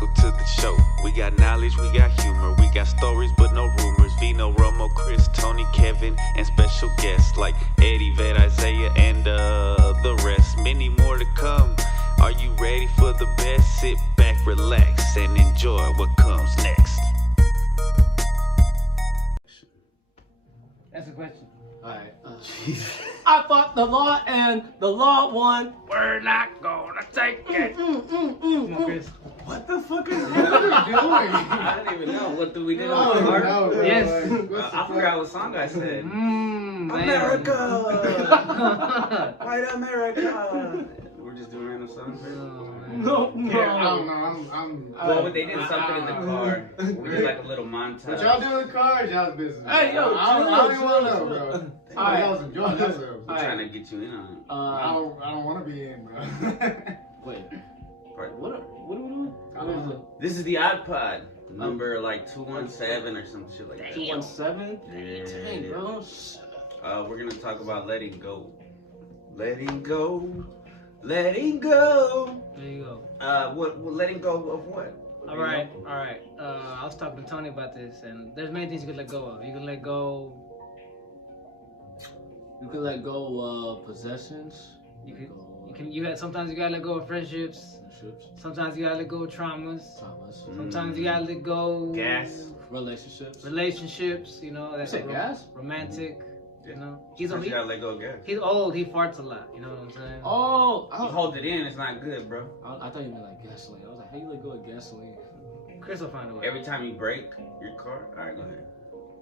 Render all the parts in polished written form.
welcome to the show. We got knowledge, we got humor, we got stories but no rumors. Vino, Romo, Chris, Toney, Kevin, and special guests like Eddie, Vet, Isaiah, and the rest. Many more to come. Are you ready for the best? Sit back, relax, and enjoy what comes next. That's a question. Alright, I fought the law and the law won. We're not gonna take it. Come on, Chris. What the fuck is What are you doing? I don't even know. What do we do? No, bro, Yes. like, I forgot what song I said. America. White America! We're just doing random songs. no. Yeah, I don't know. I'm Well, they did something in the car. We did like a little montage. What y'all do in the car is y'all's business. Hey, yo, I don't even want to know, chill. bro. Alright. Y'all's enjoying themselves. We're trying to get you in on it. I don't want to be in, bro. Wait, Part- what are we doing? I don't know. This is the Odd Pod. Number like 217 or some shit like that. 217? Yeah. Dang, bro. We're gonna talk about letting go. Letting go. Letting go. There you go. What letting go of what? All right. I was talking to Toney about this, and there's many things you can let go of. You can let go. You can let go of possessions. Sometimes you gotta let go of friendships. Sometimes you gotta let go of traumas. Sometimes you gotta let go. Gas. Relationships. You know, that's You said gas? romantic. Yeah. You know, Sometimes you gotta let go of gas. he's old. He farts a lot. You know what I'm saying? Oh, You hold it in, it's not good, bro. I thought you meant like gasoline. I was like, how you let go of gasoline? Chris will find a way. Every time you break your car, all right, go ahead.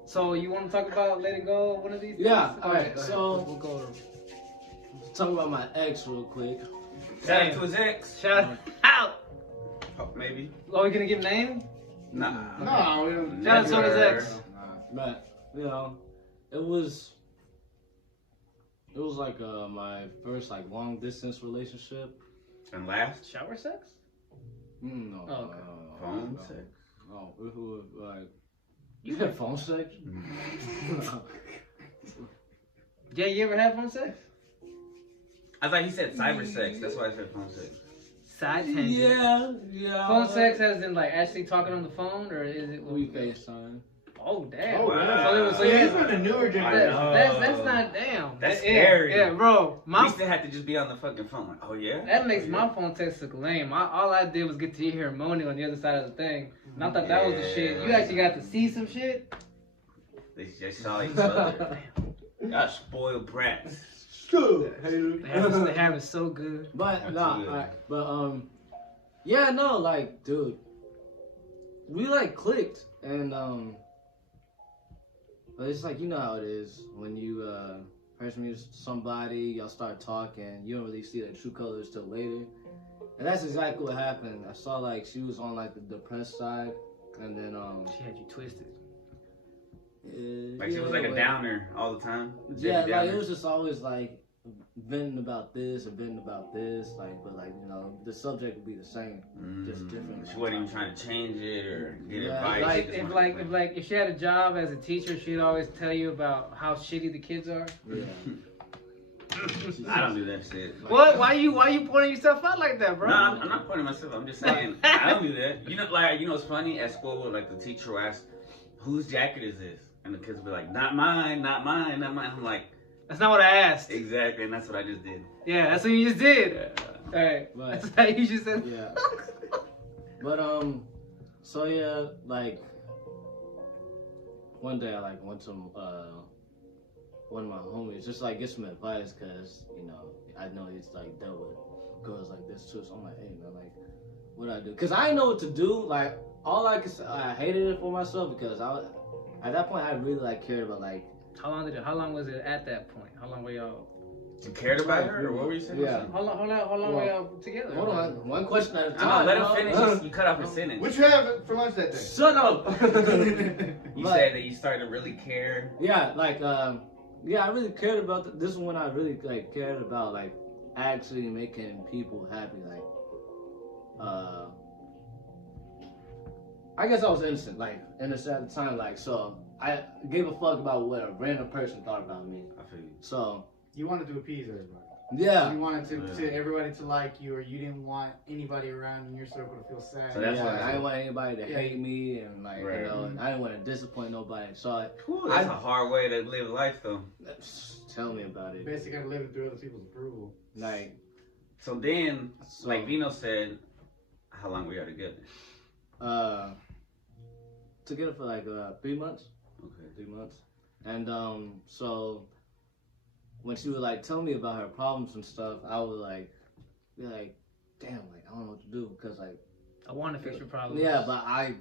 So you want to talk about letting go of one of these? Yeah, things? alright, Go ahead. so- we'll go over. Talk about my ex real quick. Shout out to his ex. Shout out. Oh, maybe. Are we gonna give name? Nah. No, we don't. Shout out to his Never. ex. But you know, it was like my first like long distance relationship. And last? Shower sex? No. Oh, okay. Phone no. sex? No, it was like you had phone sex? Yeah, you ever have phone sex? I thought he said cyber sex. That's why I said phone sex. Side tangent. Yeah. Phone sex as in like actually talking on the phone, or is it? We FaceTime. Oh damn. Oh, wow. So yeah, you he's from the newer I generation. know. that's not damn. That's Yeah, scary. Yeah, bro. We My used to have to just be on the fucking phone. Like, oh yeah? that makes Oh, my phone text look lame. All I did was get to hear moaning on the other side of the thing. And I thought that was the shit. You actually got to see some shit. They just saw each other. Y'all spoiled brats. They have it so good. But That's nah, good. alright. But yeah, no, like, dude, we like clicked, and but it's like, you know how it is when you first meet somebody, y'all start talking, you don't really see their true colors till later, and that's exactly what happened. I saw like she was on like the depressed side, and then She had you twisted. Like she was like a downer all the time. Yeah, Debbie like Downer. it was just always like venting about this or venting about this, like, but like, you know, the subject would be the same, just different. She wasn't even trying to change it or get Yeah, advice. Like She just wanted to if she had a job as a teacher, she'd always tell you about how shitty the kids are. Yeah. I don't do that shit. What? Why you pointing yourself out like that, bro? No, I'm not pointing myself. I'm just saying I don't do that. You know, like you know, it's funny at school. Like the teacher will ask, "Whose jacket is this?" And the kids will be like, "Not mine, not mine, not mine." I'm like, That's not what I asked. exactly, and that's what I just did. Yeah, that's what you just did. Hey, But- that's how you just said. Yeah. But so yeah, like one day I like went to one of my homies just like get some advice, cause you know I know he's like dealt with girls like this too. So I'm like, hey man, like what do I do? Cause I didn't know what to do. Like all I could say, I hated it for myself because at that point I really like cared about like. How long was it at that point? How long were y'all? You cared about her, or what were you saying? Yeah. How long were y'all together? Hold on, one question at a I time. know, let bro. him finish. You cut off his sentence. What you have for lunch that day? Shut up. You But- said that you started to really care. Yeah, like, yeah, I really cared about this is when I really like cared about like actually making people happy. Like, I guess I was innocent, like innocent at the time. Like, so I gave a fuck about what a random person thought about me. I feel you. So You wanted to appease everybody. Yeah. You wanted to everybody to like you, or you didn't want anybody around in your circle to feel sad. So that's why I didn't want anybody to hate me, and like Right. you know, I didn't want to disappoint nobody. So That's a hard way to live life, though. tell me about it. Basically, gotta live it through other people's approval. Like, So then, like Vino said, how long we are together? together for like 3 months. Okay. 3 months, and so when she would like tell me about her problems and stuff, I would like be like, damn, like I don't know what to do because like. I want to fix your problems. Yeah, but I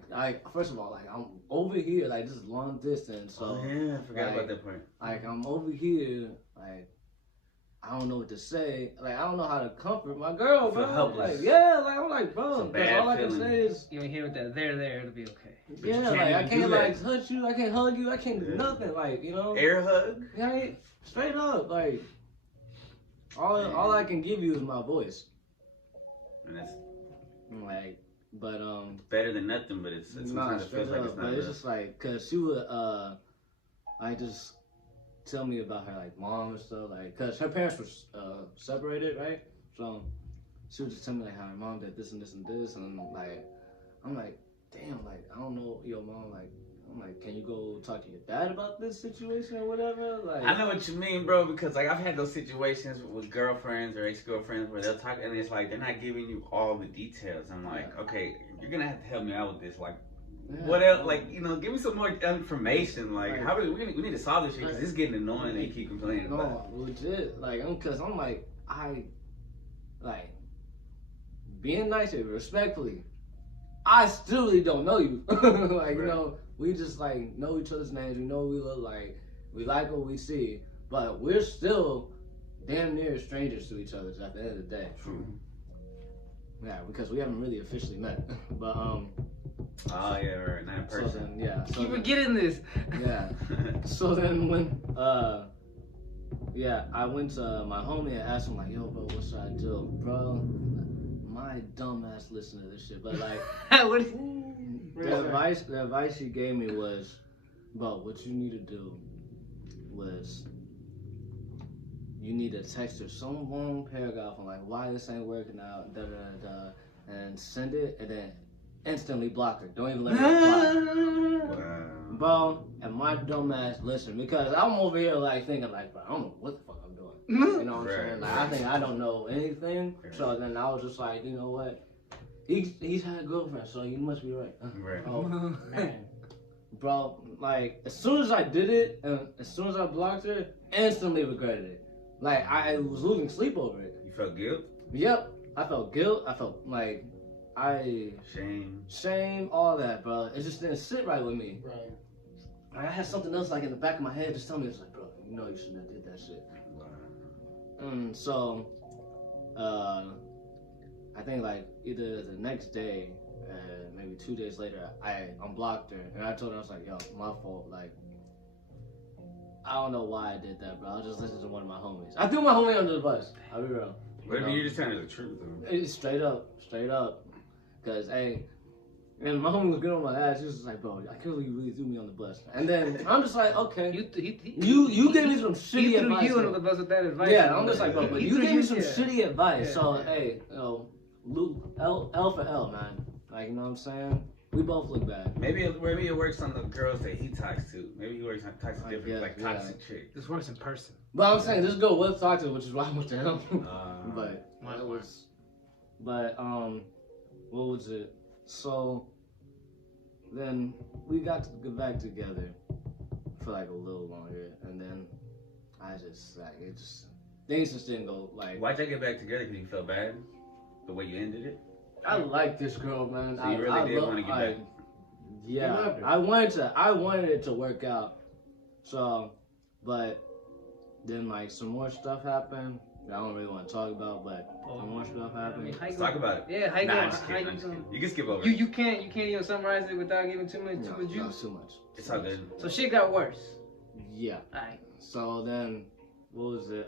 first of all, like I'm over here, like this is long distance, so Yeah, I forgot about that part. like I'm over here, like I don't know what to say, like I don't know how to comfort my girl, Feel bro. helpless. Like yeah, like I'm like, bro, It's a that's bad all I can feeling. say is You ain't hear with that. There, it'll be okay. you yeah, can't like I even do can't that. like touch you, I can't hug you, I can't do Yeah. nothing, like you know, Air hug? right? Straight up, like all I can give you is my voice, And that's like, but better than nothing, but it's nah, sometimes it straight feels like up, it's not but it's enough. just like, cause she would, like just tell me about her like mom and stuff, like, cause her parents were separated, right? So she would just tell me like how her mom did this and this and this, and like, I'm like, damn, like I don't know your mom, like, I'm like, can you go talk to your dad about this situation or whatever? Like, I know what you mean, bro, because like I've had those situations with girlfriends or ex-girlfriends where they'll talk and it's like they're not giving you all the details. I'm like, okay, you're gonna have to help me out with this. Like, yeah, what else? Like, you know, give me some more information. Like, Right. how do we need to solve this shit because it's getting annoying and you keep complaining about it. no, legit, like, cause I'm like, like, being nice to you, respectfully, I still really don't know you. Like, Right. you know, we just like know each other's names. We know what we look like. We like what we see, but we're still damn near strangers to each other at the end of the day. True. Yeah, because we haven't really officially met. But Oh yeah, right. Not in so person. then yeah, so Keep then, forgetting this. yeah. So then when yeah, I went to my homie and asked him like, yo, bro, what should I do, bro? My dumb ass listen to this shit, but like. What is- The advice he gave me was, bro, what you need to do was you need to text her some long paragraph on like why this ain't working out, da da da, and send it, and then instantly block her. Don't even let her reply. Wow. Bro, and my dumb ass listen, because I'm over here like thinking like, bro, I don't know what the fuck I'm doing. You know what I'm Right. saying? Like I think I don't know anything. So then I was just like, you know what? He's had a girlfriend, so you must be right. Right. Oh man, bro! Like as soon as I did it, and as soon as I blocked her, instantly regretted it. Like I was losing sleep over it. You felt guilt? Yep, I felt guilt. I felt like shame, all that, bro. It just didn't sit right with me. Right. I had something else like in the back of my head just telling me, it's like, bro, you know you shouldn't have did that shit. Wow. And so, I think like either the next day, maybe 2 days later, I unblocked her and I told her, I was like, yo, my fault. Like, I don't know why I did that, bro. I was just listening to one of my homies. I threw my homie under the bus. I'll be real. But if you're just telling the truth, though. It's straight up. Cause hey, and my homie was getting on my ass. He was just like, bro, I can't believe you really threw me on the bus. And then I'm just like, okay, you gave me some shitty He threw advice. you under the bus with that advice. Yeah, I'm just like, bro, but He you threw gave me some yeah. shitty advice. Yeah. So hey, you know, L for L, man. Like, you know what I'm saying? We both look bad. Maybe it works on the girls that he talks to. Maybe he works on talks to different guess, like yeah. toxic chicks. This works in person. But I'm saying this girl was toxic, which is why I went to him. But Smart. it was, but what was it? So then we got to get back together for like a little longer, and then I just like things just didn't go like. Why'd y'all get back together? Because you felt bad the way you ended it. I like this girl, man. So you really did want to get back. Yeah, You loved her. I wanted it to work out. So, but then like some more stuff happened. I don't really want to talk about, but some more stuff happened. How you Let's talk about it. Yeah, how you Nah, gonna- I'm just how kidding. you I'm just gonna- kidding. You can skip over You it. you can't even summarize it without giving too much No, juice. too much. It's all good. So shit got worse. Yeah. Alright. So then, what was it?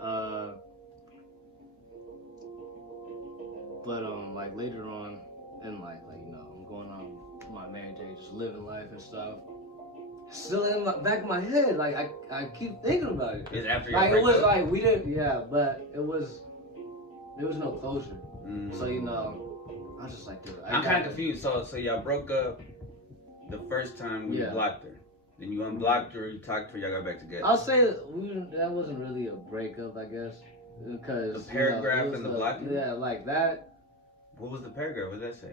But like later on in life, like you know, I'm going on my marriage age, just living life and stuff. Still in the back of my head, like I keep thinking about it. It's after your Like it was breakup. like we didn't, yeah, but it was there was no closure. So you know, I was just like, dude, I'm kind of confused. So y'all broke up the first time when you Yeah. blocked her. Then you unblocked her, you talked to her, y'all got back together. I'll say that that wasn't really a breakup, I guess, because The paragraph you know, in the blocking? Yeah, like that. What was the paragraph? What did that say?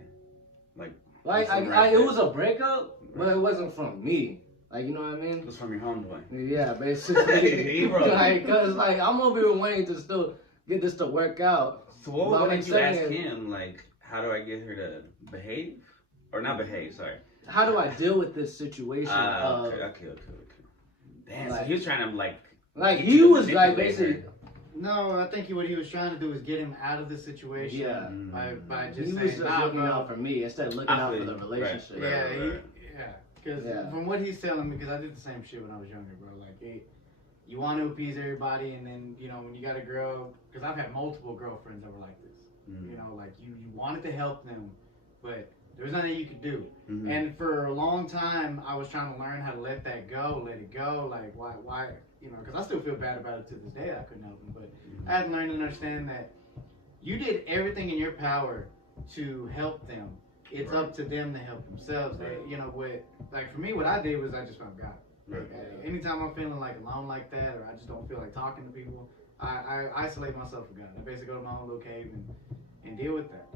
Like Like it was a breakup, but it wasn't from me. Like, you know what I mean? it was from your homeboy. Yeah, basically. Bro. Like, cause like I'm over here waiting to still get this to work out. So what But would I'm make you ask saying- him, like, how do I get her to behave? Or not behave, sorry. How do I deal with this situation? Okay. Damn, so like- he was trying to, like Like get he you to was like manipulate basically. her. No, I think what he was trying to do was get him out of the situation. Yeah. By He just was saying, just nah, looking bro. out for me instead of looking I out feel for the you. relationship. Right. Yeah, because Yeah. from what he's telling me, because I did the same shit when I was younger, bro. Like, hey, you want to appease everybody, and then you know when you got a girl, because I've had multiple girlfriends that were like this. You know, like you wanted to help them, but there was nothing you could do. Mhm. And for a long time, I was trying to learn how to let that go, let it go. Like, why, you know, because I still feel bad about it to this day. I couldn't help him, but I had to learn to understand that you did everything in your power to help them. It's Right. up to them to help themselves. They, Right. you know what? Like for me, what I did was I just found God. Right. Like, anytime I'm feeling like alone like that, or I just don't feel like talking to people, I isolate myself from God. I basically go to my own little cave and deal with that.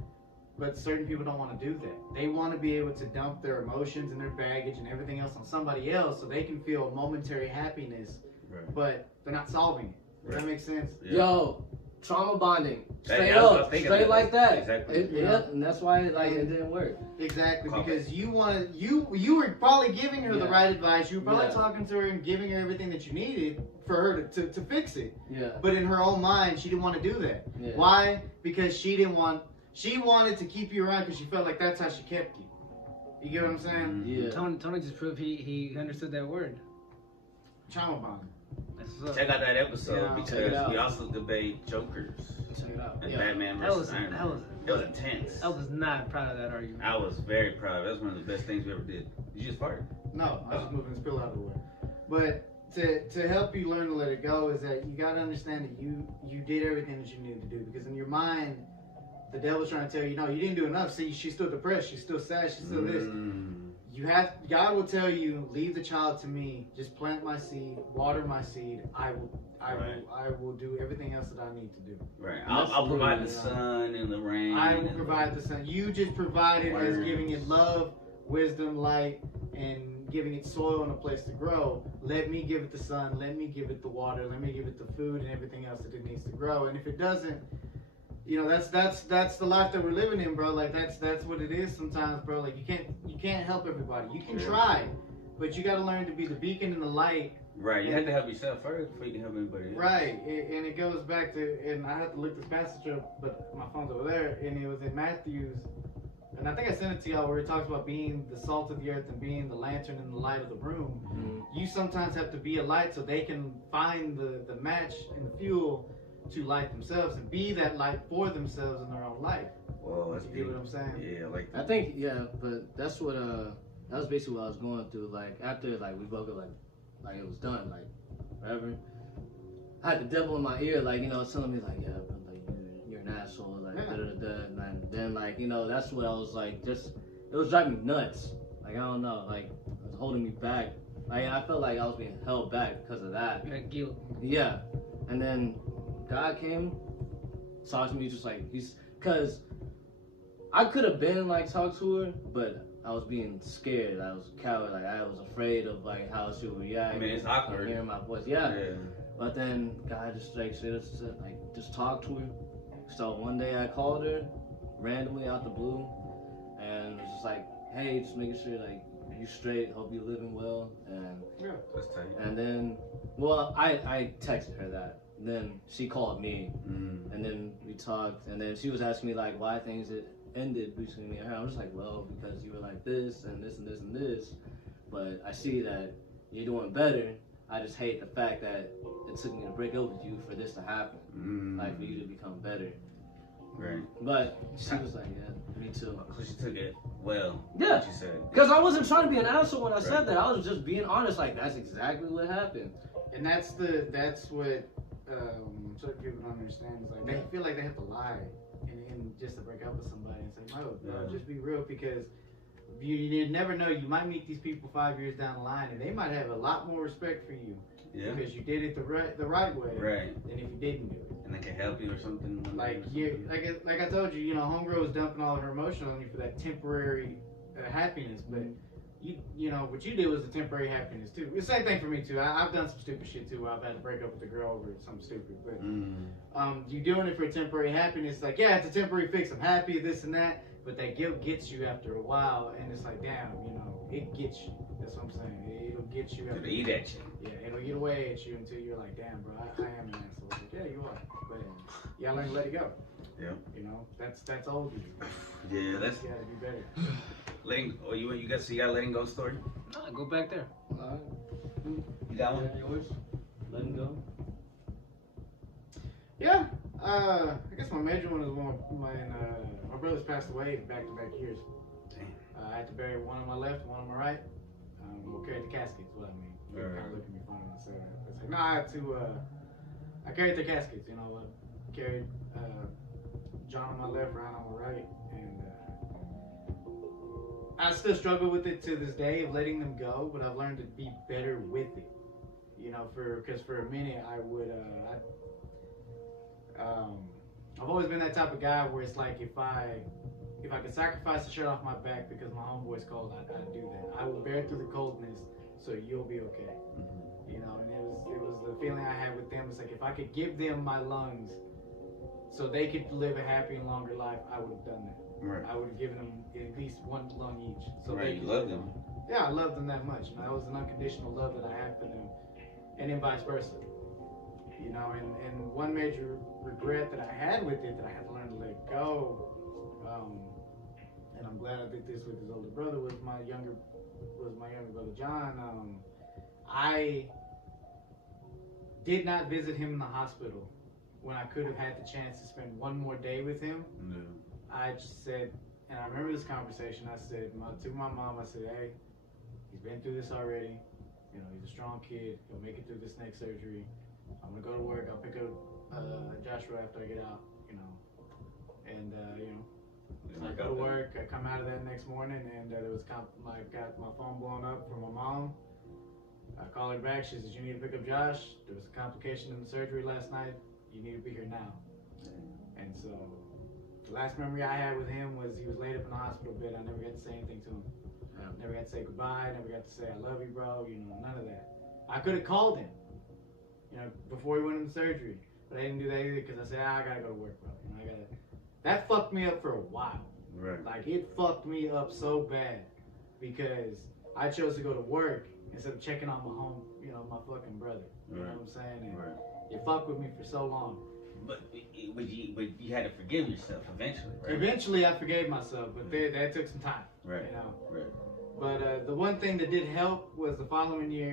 But certain people don't want to do that. They want to be able to dump their emotions and their baggage and everything else on somebody else so they can feel momentary happiness, Right. but they're not solving it. Does that make sense? Yeah. Yo, trauma bonding. Straight Yeah, I was up, thinking straight that. like that. Exactly. Yeah, and that's why like it didn't work. Exactly, Call because you were probably giving her the Yeah. right advice. You were probably Yeah. talking to her and giving her everything that you needed for her to fix it. Yeah. But in her own mind, she didn't want to do that. Yeah. Why? Because she wanted to keep you around because she felt like that's how she kept you. You get what I'm saying? Yeah. Tony just proved he understood that word. Trauma bonding. That's what's up. Check out that episode Yeah, check it because out. we also debate Jokers Check it out. and Yeah. Batman That versus was- Iron that Man. was- It was intense. I was not proud of that argument. I was very proud. That was one of the best things we ever did. Did you just fart? No, I was just moving this pill out of the way. But to help you learn to let it go is that you got to understand that you did everything that you needed to do, because in your mind, the devil's trying to tell you, no, you didn't do enough. See, she's still depressed. She's still sad. She's still this. God will tell you, leave the child to me. Just plant my seed, water my seed. I will do everything else that I need to do. Right. That's I'll provide the really, sun and the rain. I will and provide the sun. You just provide it as Words. giving it love, wisdom, light, and giving it soil and a place to grow. Let me give it the sun. Let me give it the water. Let me give it the food and everything else that it needs to grow. And if it doesn't, you know, that's the life that we're living in, bro. Like that's what it is sometimes, bro. Like you can't help everybody. You can try, but you got to learn to be the beacon and the light. Right. You have to help yourself first before you can help anybody else. Right, and it goes back to, and I have to look this passage up, but my phone's over there, and it was in Matthew's, and I think I sent it to y'all where it talks about being the salt of the earth and being the lantern and the light of the room. Mm-hmm. You sometimes have to be a light so they can find the match and the fuel to light themselves and be that light for themselves in their own life. Whoa, that's You deep. get what I'm saying? Yeah, like I think but that's what that was basically what I was going through. Like after like we broke up, like it was done, like whatever. I had the devil in my ear, like, you know, telling me like, yeah, bro, like you're an asshole, like da da da. And then like, you know, that's what I was like, just it was driving me nuts. Like I don't know, like it was holding me back. Like I felt like I was being held back because of that. You had guilt. Yeah, and then God came, talked to me just like cause I could have been like talk to her, but I was being scared. I was a coward. Like I was afraid of like how she would react. I mean, it's awkward. Hearing my voice. Yeah. But then God just like said, like just talk to her. So one day I called her randomly out the blue, and it was just like, hey, just making sure like you straight. Hope you living well. And That's tight. and then, well, I texted her that. And then she called me, and then we talked, and then she was asking me like why things had ended between me and her. I was just like, well, because you were like this and this and this and this, but I see that you're doing better. I just hate the fact that it took me to break up with you for this to happen, like for you to become better. Right. But she was like, yeah, me too. So she took it well. Yeah. What you said. Because I wasn't trying to be an asshole when I said that. I was just being honest. Like that's exactly what happened. And that's what certain people don't understand is like they feel like they have to lie and just to break up with somebody and say, no, bro, just be real, because you never know. You might meet these people 5 years down the line and they might have a lot more respect for you because you did it the right way than if you didn't do it. And they can help you or something. Like I told you, homegirl was dumping all of her emotion on you for that temporary happiness, but you know what you did was a temporary happiness too. The same thing for me too. I've done some stupid shit too. I've had to break up with a girl over something stupid, but you doing it for a temporary happiness. Like, yeah, it's a temporary fix. I'm happy, this and that, but that guilt gets you after a while, and it's like, damn, it gets you. That's what I'm saying. It'll get you. It'll eat at you. Yeah, it'll eat away at you until you're like, damn, bro, I am an asshole. Like, yeah, you are, but you gotta learn to let it go. Yeah. That's old. Yeah, that's. You gotta be better. You got a letting go story? No, go back there. You got one? Yours? Letting go? Yeah. I guess my major one is when my brothers passed away back-to-back years. Damn. I had to bury one on my left, one on my right. We'll carry the caskets, what I mean. People kind of look at me funny when I say that. It's like, no, I had to, I carried the caskets, I carried John on my left, Ryan on my right, and I still struggle with it to this day of letting them go, but I've learned to be better with it. Because for a minute I would, I've always been that type of guy where it's like if I could sacrifice the shirt off my back because my homeboy's cold, I'd do that. I will bear through the coldness so you'll be okay. And it was the feeling I had with them. It's like if I could give them my lungs so they could live a happy and longer life, I would have done that. Right. I would have given them at least one lung each. So right, you love them. Yeah, I love them that much. That was an unconditional love that I had for them, and then vice versa. And one major regret that I had with it that I had to learn to let go, and I'm glad I did this with his older brother, was my younger brother John. I did not visit him in the hospital when I could have had the chance to spend one more day with him. No. I just said, and I remember this conversation, I said to my mom, I said, hey, he's been through this already. He's a strong kid. He'll make it through this next surgery. I'm going to go to work. I'll pick up Joshua after I get out, And, so I go to work. I come out of that next morning, and I got my phone blown up from my mom. I call her back. She says, you need to pick up Josh. There was a complication in the surgery last night. You need to be here now. And so the last memory I had with him was he was laid up in the hospital bed. I never got to say anything to him. Never got to say goodbye. Never got to say I love you, bro. None of that. I could have called him, before he went into surgery, but I didn't do that either because I said I gotta go to work, bro. That fucked me up for a while. Right. Like it fucked me up so bad because I chose to go to work instead of checking on my fucking brother. You know what I'm saying? And it fucked with me for so long. But you had to forgive yourself eventually, right? Eventually, I forgave myself, but that took some time. Right. Right. But the one thing that did help was the following year.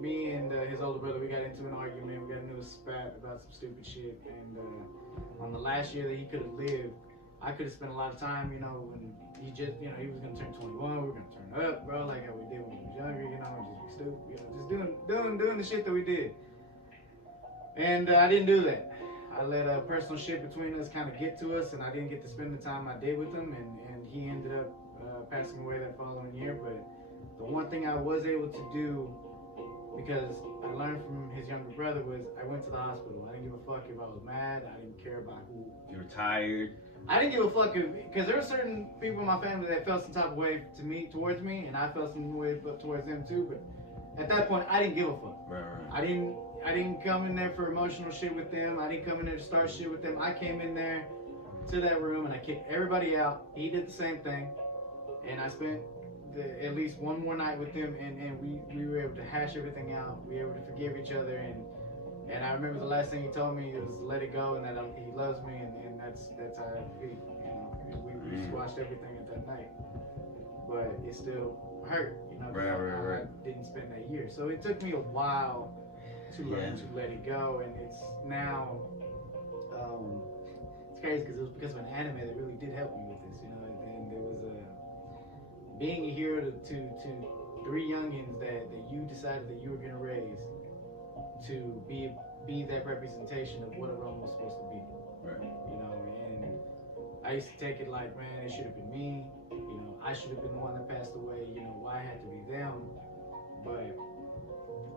Me and his older brother, we got into an argument. We got into a spat about some stupid shit. And on the last year that he could have lived, I could have spent a lot of time. When he just, he was gonna turn 21. We were gonna turn up, bro, like how we did when we was younger. And just be stupid. Just doing the shit that we did. And I didn't do that. I let personal shit between us kind of get to us, and I didn't get to spend the time I did with him, and he ended up passing away that following year. But the one thing I was able to do, because I learned from his younger brother, was I went to the hospital. I didn't give a fuck if I was mad. I didn't care about who. You were tired. I didn't give a fuck because there were certain people in my family that felt some type of way towards me, and I felt some way towards them too. But at that point, I didn't give a fuck. Right. I didn't come in there for emotional shit with them. I didn't come in there to start shit with them. I came in there to that room and I kicked everybody out. He did the same thing. And I spent at least one more night with them, and we were able to hash everything out. We were able to forgive each other. And I remember the last thing he told me was let it go and that he loves me, and that's how it be. We squashed everything at that night. But it still hurt, Right. I didn't spend that year. So it took me a while to learn to let it go, and it's now it's crazy because it was because of an anime that really did help me with this, and there was being a hero to three youngins that you decided that you were going to raise to be be that representation of what a Romo was supposed to be. Right. You know, and I used to take it like, man, it should have been me. You know, I should have been the one that passed away. You know, why it had to be them? But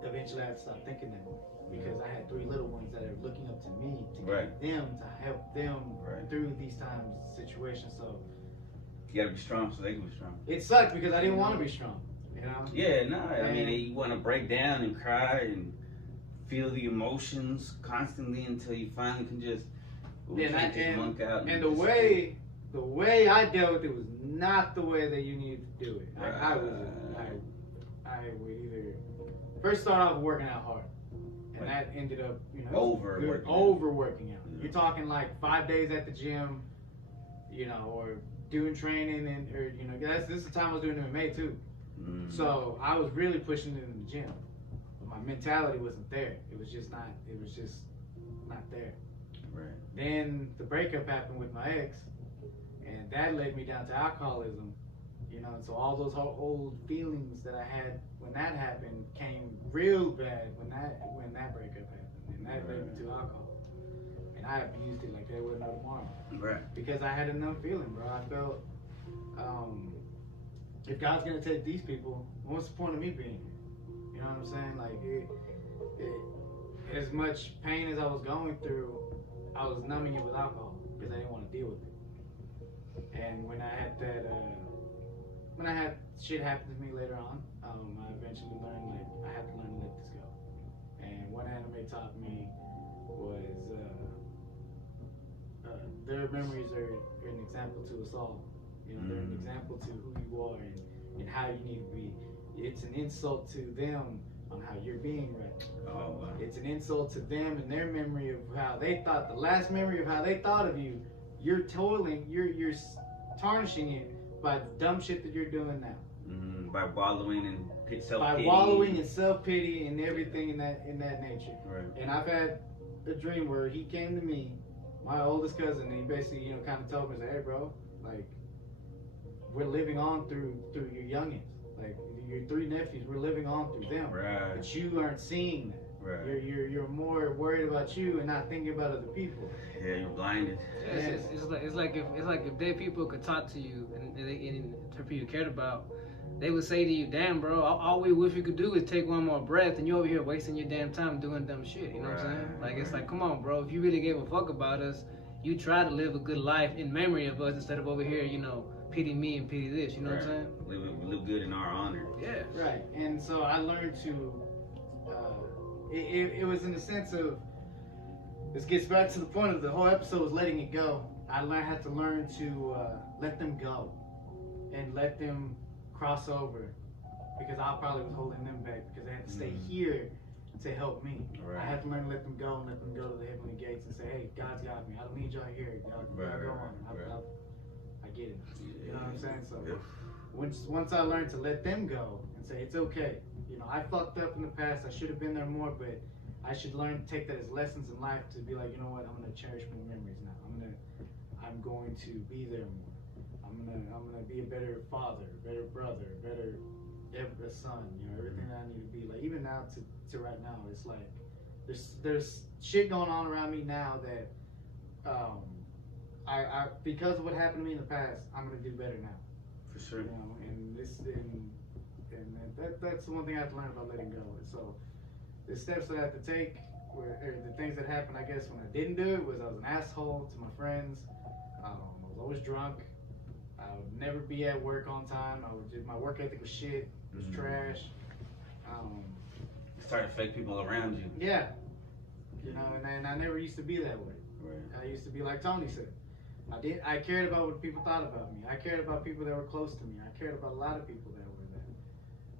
eventually I had to stop thinking that way because I had 3 little ones that are looking up to me to guide them, to help them through these times, situations. So you gotta be strong so they can be strong. it sucked because I didn't want to be strong. You know? Yeah, no. I mean, you want to break down and cry and feel the emotions constantly until you finally can just monk out. And the way I dealt with it was not the way that you needed to do it. I would either first start off working out hard, and that ended up overworking out. You're talking like 5 days at the gym, you know, or doing training or you know, this is the time I was doing MMA too. So I was really pushing it in the gym, but my mentality wasn't there. It was just not there. Right. Then the breakup happened with my ex, and that led me down to alcoholism. You know, and so all those old feelings that I had when that happened came real bad when that breakup happened, and that led me to alcohol. And I abused it like there was no tomorrow. Right. Because I had a numb feeling, bro. I felt, if God's gonna take these people, what's the point of me being here? You know what I'm saying? Like, as much pain as I was going through, I was numbing it with alcohol because I didn't want to deal with it. And when I had shit happen to me later on, I eventually learned like I have to learn to let this go. And what anime taught me was their memories are an example to us all. You know, they're an example to who you are and how you need to be. It's an insult to them on how you're being right now. Oh, wow. It's an insult to them and their memory of how they thought, the last memory of how they thought of you. You're you're tarnishing it by the dumb shit that you're doing now. By wallowing in self-pity. By wallowing in self-pity and everything in that nature. Right. And I've had a dream where he came to me, my oldest cousin, and he basically, you know, kind of told me, hey, bro, like, we're living on through your youngins. Like, your 3 nephews, we're living on through them. Right. But you aren't seeing that. Right. You're more worried about you and not thinking about other people. Yeah, you're blinded. It's like if dead people could talk to you and the people you cared about, they would say to you, "Damn, bro, all we wish we could do is take one more breath," and you're over here wasting your damn time doing dumb shit. You know what I'm saying? Like it's like, come on, bro. If you really gave a fuck about us, you try to live a good life in memory of us instead of over here, you know, pity me and pity this. You know what I'm saying? Live good in our honor. Yeah. Right. And so I learned to. It was in the sense of. This gets back to the point of the whole episode was letting it go. I had to learn to let them go, and let them cross over, because I probably was holding them back because they had to stay here to help me. Right. I had to learn to let them go and let them go to the heavenly gates and say, hey, God's got me. I don't need y'all here. Y'all go on. I get it. You know what I'm saying? So once I learned to let them go and say, it's okay. You know, I fucked up in the past. I should have been there more, but I should learn to take that as lessons in life to be like, you know what? I'm gonna cherish my memories now. I'm going to be there more. I'm gonna be a better father, a better brother, a better son. You know, everything that I need to be. Like even now to right now, it's like there's shit going on around me now that I because of what happened to me in the past, I'm gonna do better now. For sure. You know, and that's the one thing I have to learn about letting go. So the steps that I have to take, or the things that happened, I guess, when I didn't do it, was I was an asshole to my friends. I was always drunk. I would never be at work on time. My work ethic was shit. It was trash. Started to fake people around you. Yeah. You know, and I never used to be that way. Right. I used to be like Toney said. I cared about what people thought about me. I cared about people that were close to me. I cared about a lot of people that were there.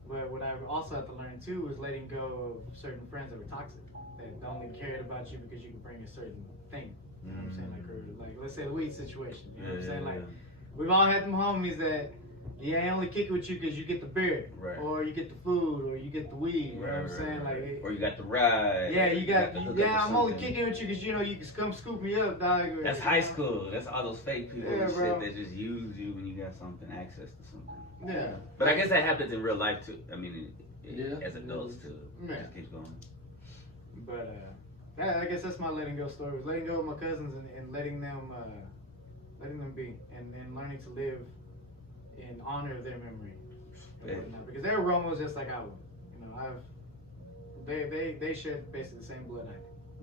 But what I also had to learn too was letting go of certain friends that were toxic, that only cared about you because you could bring a certain thing. You know what I'm saying? Like let's say the weed situation. You know what I'm saying? Like we've all had them homies that I only kick with you because you get the beer, or you get the food, or you get the weed. You know what I'm saying? Like, or you got the ride. Yeah, you got. I'm only kicking with you because you know you can come scoop me up, dog. That's high school. That's all those fake people and bro. shit that just use you when you got something, access to something. Yeah. But I guess that happens in real life too. I mean, as adults too. It just keeps going. But I guess that's my letting go story. Was letting go of my cousins and letting them be, and then learning to live in honor of their memory. And whatnot. Because they were Romos just like I was. You know, they shared basically the same blood I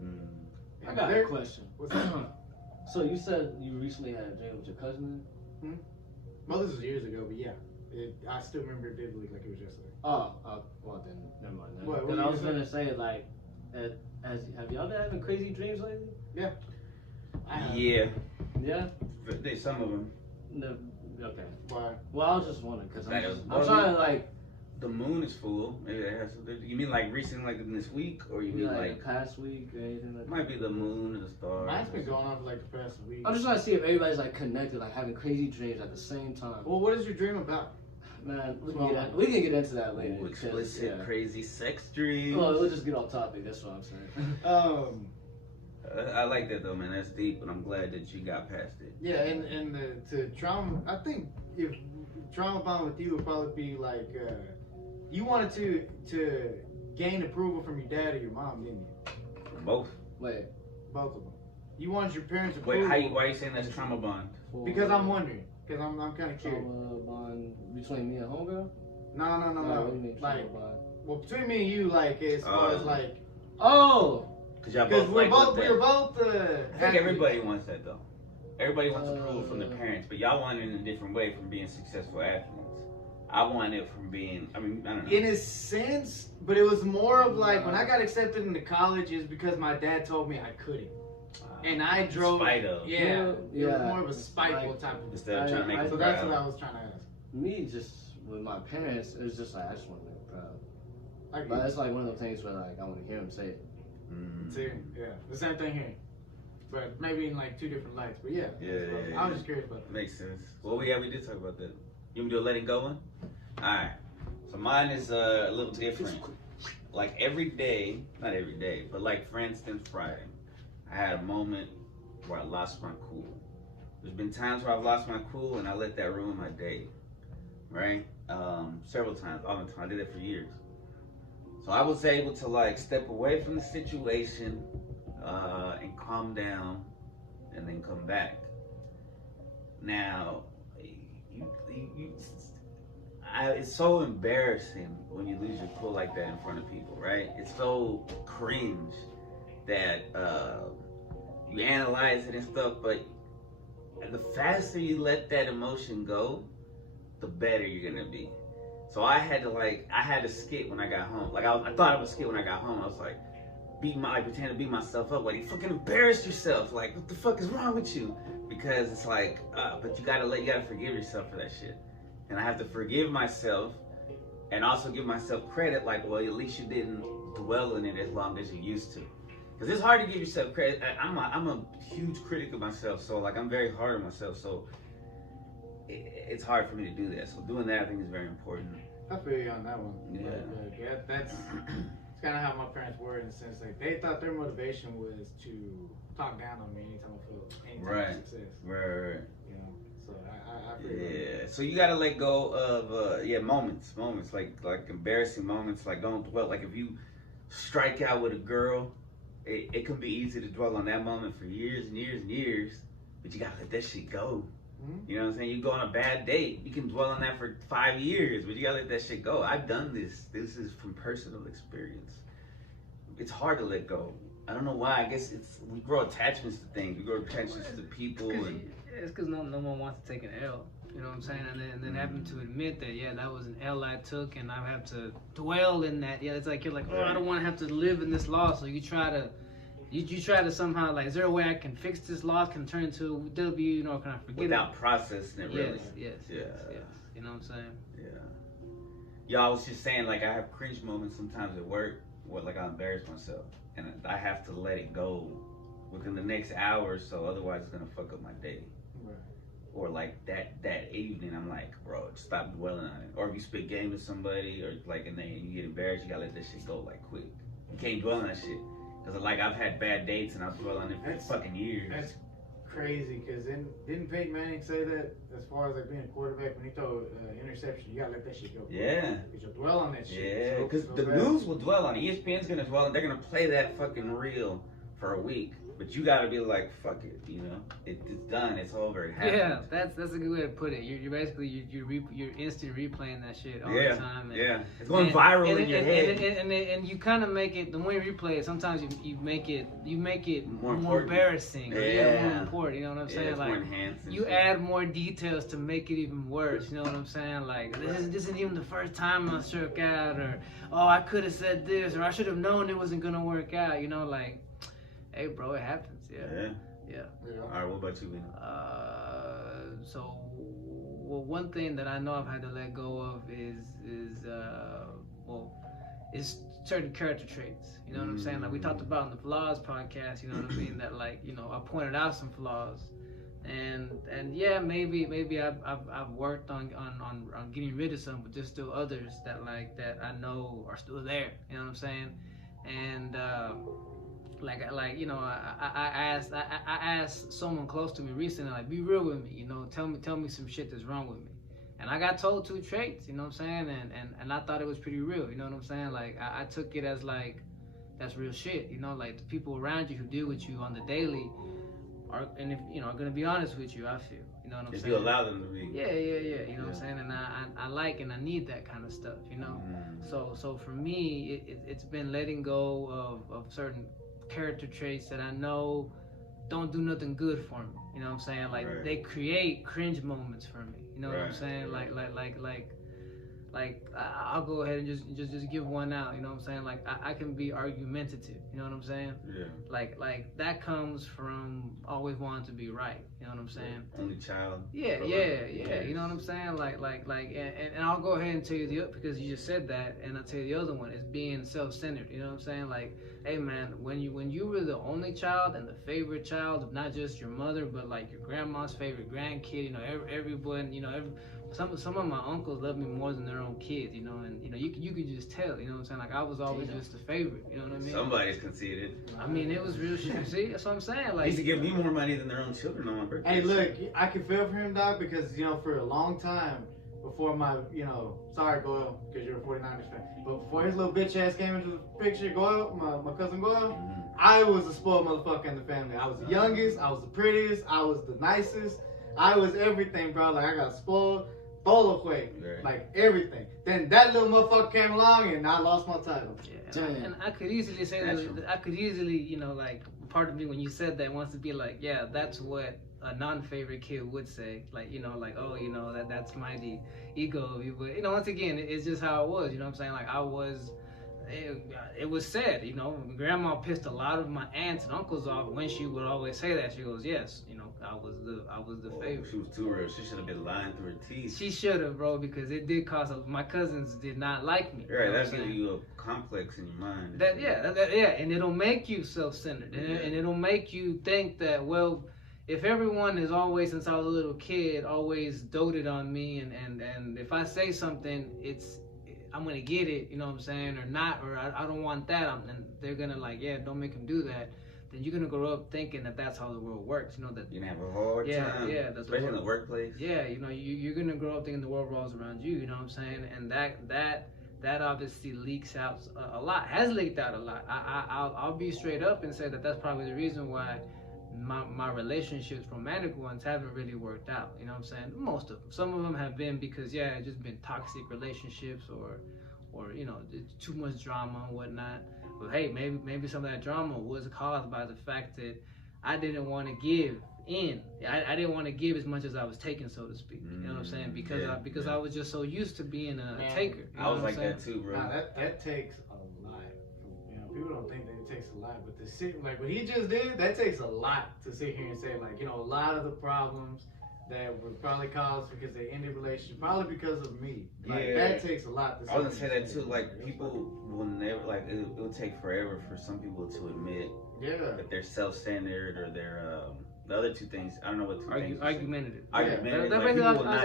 did. I got a question. What's that? So you said you recently had a dream with your cousin? Well, this was years ago, but yeah. I still remember it vividly like it was yesterday. Oh, well then, never mind. What Because I was you gonna say like, have y'all been having crazy dreams lately? Yeah. Yeah. Yeah. Some of them. No. Okay. Why? Well, I was just wondering because Like, I'm trying to like. The moon is full. Maybe that has something. You mean like recently, like in this week, or you mean like past week or anything like that? might be the moon or the stars? Mine's been going on for like the past week. I'm just trying to see if everybody's like connected, like having crazy dreams at the same time. Well, what is your dream about? Man, we can get into that later. Ooh, explicit, yeah. crazy sex dreams. Well, we'll just get off topic. That's what I'm saying. I like that though, man. That's deep, and I'm glad that you got past it. Yeah, and to trauma, I think if trauma bond with you would probably be like you wanted to gain approval from your dad or your mom, didn't you? Both. Wait. Both of them. You wanted your parents' approval. Wait, why are you saying that's trauma bond? Because I'm wondering. Because I'm kind of curious. Trauma bond between me and homegirl? No. What do you mean trauma Like, bond? well, between me and you, like as far as like. Oh. Because we're both. I think everybody wants that though. Everybody wants approval from the parents, but y'all want it in a different way from being successful athletes. I want it from being. I mean, I don't know. In a sense, but it was more of like when I got accepted into college is because my dad told me I couldn't. And I drove. Spite of. Yeah, it was more of a spiteful type of. Instead of trying to make them So proud. that's what I was trying to ask. Me, just with my parents, it was just like I just want to make them proud. But But it's like one of those things where like I want to hear them say it. yeah, the same thing here, but maybe in like two different lights. But yeah, Yeah. I was just curious about that. Makes sense. Well, we did talk about that. You want me to do a letting go one? Alright. So mine is a little different. Like every day, not every day, but like for instance, Friday, I had a moment where I lost my cool. There's been times where I've lost my cool and I let that ruin my day. Right? Several times, all the time. I did it for years. So I was able to like step away from the situation and calm down and then come back. Now, it's so embarrassing when you lose your cool like that in front of people, right? It's so cringe that you analyze it and stuff, but the faster you let that emotion go, the better you're gonna be. So I had to skit when I got home. Like I thought I would skit when I got home. I was like, pretend to beat myself up. Like, you fucking embarrassed yourself. Like, what the fuck is wrong with you? Because it's like, but you gotta forgive yourself for that shit. And I have to forgive myself and also give myself credit. Like, well, at least you didn't dwell in it as long as you used to. Because it's hard to give yourself credit. I'm a huge critic of myself. So like, I'm very hard on myself. So it's hard for me to do that. So doing that, I think, is very important. I feel you on that one. Yeah. Like, that's kind of how my parents were in the sense like they thought their motivation was to talk down on me anytime I feel any type of success. Right. You know, so I feel you. Yeah. So you gotta let go of moments like embarrassing moments. Like don't dwell. Like if you strike out with a girl, it can be easy to dwell on that moment for years and years and years, but you gotta let that shit go. You know what I'm saying? You go on a bad date, you can dwell on that for 5 years, but you gotta let that shit go. I've done this. This is from personal experience. It's hard to let go. I don't know why. I guess we grow attachments to things. We grow attachments to people. It's because no one wants to take an L. You know what I'm saying? And then having to admit that, yeah, that was an L I took, and I have to dwell in that. Yeah, it's like you're like, oh, I don't want to have to live in this loss. So you try to. You try to somehow, like, is there a way I can fix this loss, can turn into a W, you know, can I forget without processing it, really. Yes. You know what I'm saying? Yeah. Yeah, I was just saying, like, I have cringe moments sometimes at work where, like, I embarrass myself. And I have to let it go within the next hour or so, otherwise it's going to fuck up my day. Right. Or, like, that evening, I'm like, bro, just stop dwelling on it. Or if you spit game with somebody, or, like, and then you get embarrassed, you got to let that shit go, like, quick. You can't dwell on that shit. Because, like, I've had bad dates and I've dwelled on it for fucking years. That's crazy, because didn't Peyton Manning say that as far as, like, being a quarterback, when he throw interception, you got to let that shit go. Yeah. Because you'll dwell on that shit. Yeah, because the news will dwell on it. ESPN's going to dwell on it. They're going to play that fucking reel for a week. But you gotta be like, fuck it, you know, it's done, it's over, it happened. Yeah, that's a good way to put it. You're basically you're instant replaying that shit all the time. And, it's going viral in your head. And you kind of make it, the more you replay it, sometimes you make it more embarrassing. Yeah. More important. You know what I'm saying? It's like more enhanced and you shit. add more details to make it even worse. You know what I'm saying? Like this isn't even the first time I struck out, or oh I could have said this, or I should have known it wasn't gonna work out. You know, like. Hey, bro, it happens. Yeah. All right, what about you, Vino? So, well, one thing that I know I've had to let go of is certain character traits. You know what I'm saying? Like we talked about in the flaws podcast. You know what I mean? That like I pointed out some flaws, and yeah, maybe I've worked on getting rid of some, but there's still others that I know are still there. You know what I'm saying? And I asked someone close to me recently, like, be real with me, you know, tell me some shit that's wrong with me. And I got told 2 traits, you know what I'm saying? And I thought it was pretty real, you know what I'm saying? Like, I took it as like, that's real shit, you know, like the people around you who deal with you on the daily are gonna be honest with you, I feel, you know what I'm saying? If you allow them to be. Yeah, you know what I'm saying? And I like and I need that kind of stuff, you know? So for me, it's been letting go of certain character traits that I know don't do nothing good for me. You know what I'm saying? Like they create cringe moments for me. You know what I'm saying? Like I'll go ahead and just give one out. You know what I'm saying? Like I can be argumentative. You know what I'm saying? Yeah. Like that comes from always wanting to be right. You know what I'm saying? Only child. Yeah. You know what I'm saying? And I'll go ahead and tell you because you just said that, and I'll tell you the other one is being self-centered. You know what I'm saying? Like, hey man, when you were the only child and the favorite child of not just your mother, but like your grandma's favorite grandkid, you know, everyone, you know, some of my uncles love me more than their own kids, you know, and you know, you could just tell, you know what I'm saying? Like I was always just the favorite, you know what I mean? Somebody's conceited. I mean, it was real shit. See, that's what I'm saying. Like, they used to give me more money than their own children on my birthday. Hey, look, I can feel for him, dog, because you know, for a long time before my, you know, sorry, Goyle, because you're a 49ers fan, but before his little bitch ass came into the picture, Goyle, my cousin Goyle, I was a spoiled motherfucker in the family. I was the youngest, I was the prettiest, I was the nicest, I was everything, bro. Like I got spoiled. Like everything. Then that little motherfucker came along and I lost my title. Yeah, and I could easily say that. I could easily, you know, like part of me when you said that wants to be like, yeah, that's what a non-favorite kid would say. Like, you know, like, oh, you know, that's mighty ego. But you know, once again, it's just how it was. You know what I'm saying? Like I was. It was said, you know, grandma pissed a lot of my aunts and uncles off when she would always say that. She goes, yes, you know, I was the favorite. She was too real. She should have been lying through her teeth. She should have, bro, because it did cause my cousins did not like me. Right, that's giving you a complex in your mind. And it'll make you self-centered, and it'll make you think that, well, if everyone is always, since I was a little kid, always doted on me, and if I say something, I'm gonna get it, you know what I'm saying, or not, or I don't want that, and they're gonna like, yeah, don't make them do that. Then you're gonna grow up thinking that that's how the world works, you know, that you're gonna have a hard time, especially in the workplace. Yeah, you know, you're gonna grow up thinking the world revolves around you, you know what I'm saying, and that obviously leaks out a lot, has leaked out a lot. I'll be straight up and say that that's probably the reason why my relationships, romantic ones, haven't really worked out. You know what I'm saying? Most of them. Some of them have been because it's just been toxic relationships or you know, too much drama and whatnot. But hey, maybe some of that drama was caused by the fact that I didn't want to give in. I didn't want to give as much as I was taking, so to speak. You know what I'm saying? Because I was just so used to being a taker. You know I was like that too, bro. Nah, that takes a lot. You know, people don't think that it takes a lot, but to sit like what he just did, that takes a lot to sit here and say, like, you know, a lot of the problems that were probably caused because they ended relationship, probably because of me. Like, that takes a lot to say. I was gonna say that too. Like, people will never, like, it will take forever for some people to admit that they're self-centered or they're the other two things. I don't know what two things. Argumentative. Argumentative. That like,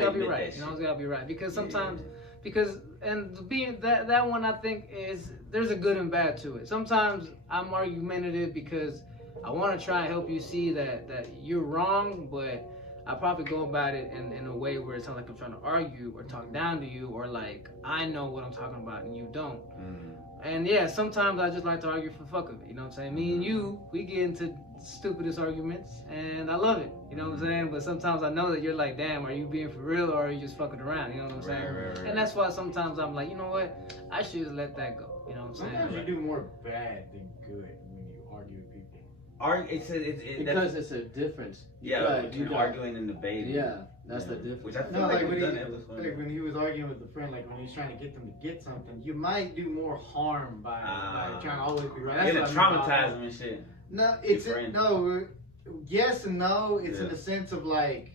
I'll be right. You know, I'll be right because sometimes. And being that one, I think there's a good and bad to it. Sometimes I'm argumentative because I want to try and help you see that you're wrong, but I probably go about it in a way where it sounds like I'm trying to argue or talk down to you, or like I know what I'm talking about and you don't. And yeah, sometimes I just like to argue for the fuck of it. You know what I'm saying? Me and you, we get into stupidest arguments, and I love it. You know what I'm saying? But sometimes I know that you're like, damn, are you being for real or are you just fucking around? You know what I'm saying? Right. And that's why sometimes I'm like, you know what? I should just let that go. You know what I'm saying? Sometimes you do more bad than good when you argue with people. Because it's a difference. Yeah, between arguing and debating. Yeah, that's the difference. Which I feel No, like like we've when done episode. like when he was arguing with a friend, like when he was trying to get them to get something, you might do more harm by trying to always be right. That's It'll what I mean by traumatize them and shit. No, it's Your friend. no. Yes and no. It's in the sense of like,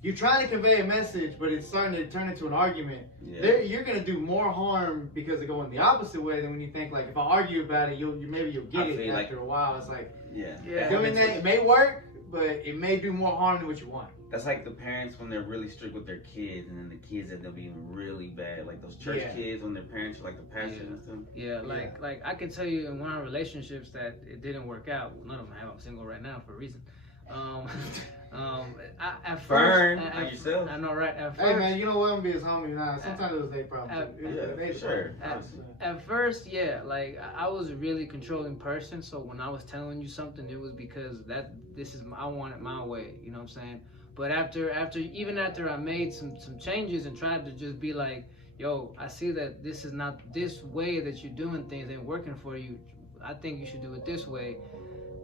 you're trying to convey a message, but it's starting to turn into an argument. Yeah. You're gonna do more harm because of going the opposite way than when you think like, if I argue about it, maybe you'll get it after a while. It's like doing that. It may work, but it may do more harm than what you want. That's like the parents when they're really strict with their kids, and then the kids end up being really bad. Like those church kids when their parents are like the pastor and stuff. Yeah, like I can tell you in one of our relationships that it didn't work out. Well, none of them have. I'm single right now for a reason. At Burn first, on yourself. I know, right? At first, Hey man, you know what? I'm gonna be his homie now. Sometimes it was their problem. Sure. At first, yeah, like I was a really controlling person. So when I was telling you something, it was because I want it my way. You know what I'm saying? But after I made some changes and tried to just be like, yo, I see that this is not this way that you're doing things ain't working for you. I think you should do it this way.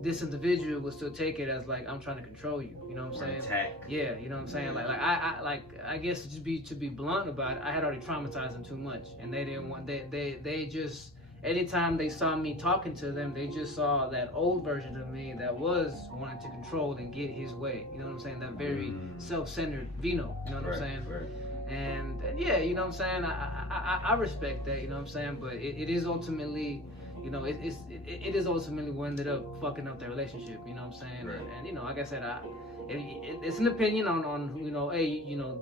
This individual will still take it as like I'm trying to control you. You know what I'm saying? Attack. Yeah, you know what I'm saying? I guess to be blunt about it, I had already traumatized them too much, and they didn't want they just anytime they saw me talking to them, they just saw that old version of me that was wanting to control and get his way. You know what I'm saying? That very self-centered Vino. You know what I'm saying? Right. And yeah, you know what I'm saying? I respect that. You know what I'm saying? But it is ultimately. You know, it is ultimately what ended up fucking up their relationship. You know what I'm saying? Right. And you know, like I said, it's an opinion on you know, hey, you know,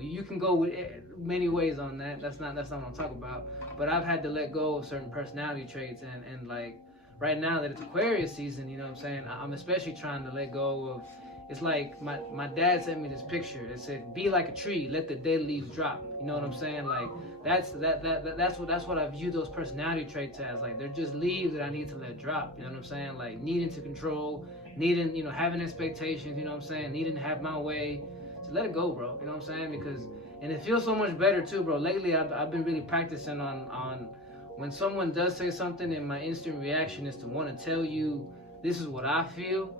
you can go with many ways on that. That's not what I'm talking about. But I've had to let go of certain personality traits, and like right now that it's Aquarius season, you know what I'm saying? I'm especially trying to let go of. It's like my dad sent me this picture that said, "Be like a tree, let the dead leaves drop." You know what I'm saying? Like that's what I view those personality traits as. Like they're just leaves that I need to let drop. You know what I'm saying? Like needing to control, needing having expectations. You know what I'm saying? Needing to have my way. So let it go, bro. You know what I'm saying? And it feels so much better too, bro. Lately I've been really practicing on when someone does say something, and my instant reaction is to want to tell you this is what I feel.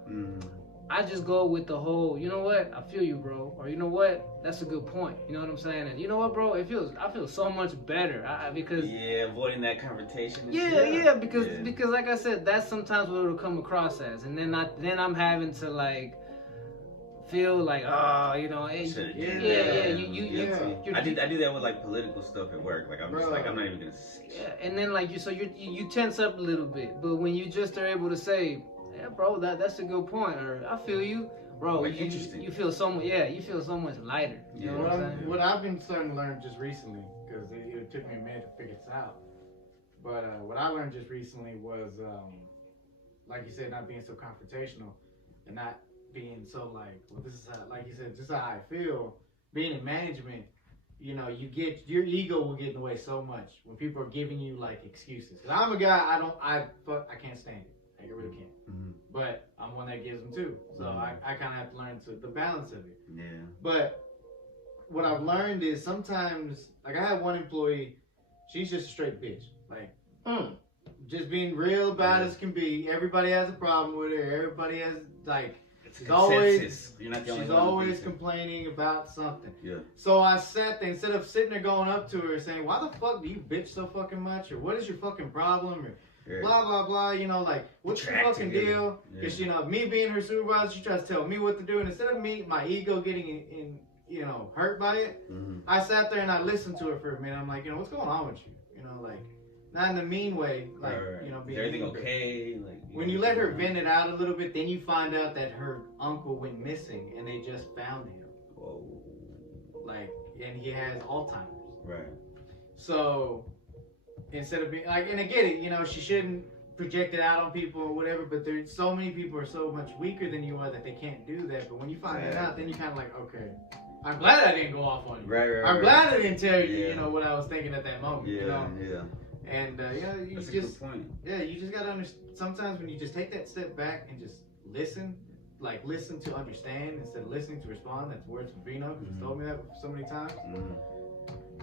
I just go with the whole, you know what, I feel you, bro, or you know what, that's a good point. You know what I'm saying? And you know what, bro, I feel so much better because avoiding that confrontation. Because like I said, that's sometimes what it'll come across as, and then I'm having to like feel like you know, hey, I do that with like political stuff at work. Like I'm just like I'm not even gonna. And then like you tense up a little bit, but when you just are able to say. Yeah, bro, that's a good point. Or I feel you, bro. Like, interesting. You feel so much. Yeah, you feel so much lighter. You know what I'm saying? What I've been starting to learn just recently, because it took me a minute to figure this out. But what I learned just recently was, like you said, not being so confrontational, and not being so like, well, this is how, like you said, this is how I feel. Being in management, you know, your ego will get in the way so much when people are giving you like excuses. Cause I'm a guy, I can't stand it. I really can't. But I'm one that gives them too. So I kind of have to learn the balance of it. Yeah. But what I've learned is sometimes, like I have one employee, she's just a straight bitch. Like, just being real about as can be. Everybody has a problem with her. Everybody has, like, she's always complaining about something. Yeah. So I sat there, instead of sitting there going up to her saying, why the fuck do you bitch so fucking much? Or what is your fucking problem? Or blah, blah, blah, you know, like, what's your fucking deal? Because, you know, me being her supervisor, she tries to tell me what to do. And instead of my ego getting in you know, hurt by it, I sat there and I listened to her for a minute. I'm like, you know, what's going on with you? You know, like, not in a mean way, like, you know, being everything okay? Like, when you let her vent it out a little bit, then you find out that her uncle went missing and they just found him. Whoa. Like, and he has Alzheimer's. Right. So, instead of being like, and I get it, you know, she shouldn't project it out on people or whatever. But there's so many people are so much weaker than you are that they can't do that. But when you find that out, then you kind of like, okay, I'm glad I didn't go off on you. Right. I'm glad I didn't tell you, you know, what I was thinking at that moment. Yeah, you know? yeah. And you That's just, a good point. yeah, you just gotta understand. Sometimes when you just take that step back and just listen, like listen to understand instead of listening to respond. That's words from Vino, because he's told me that so many times.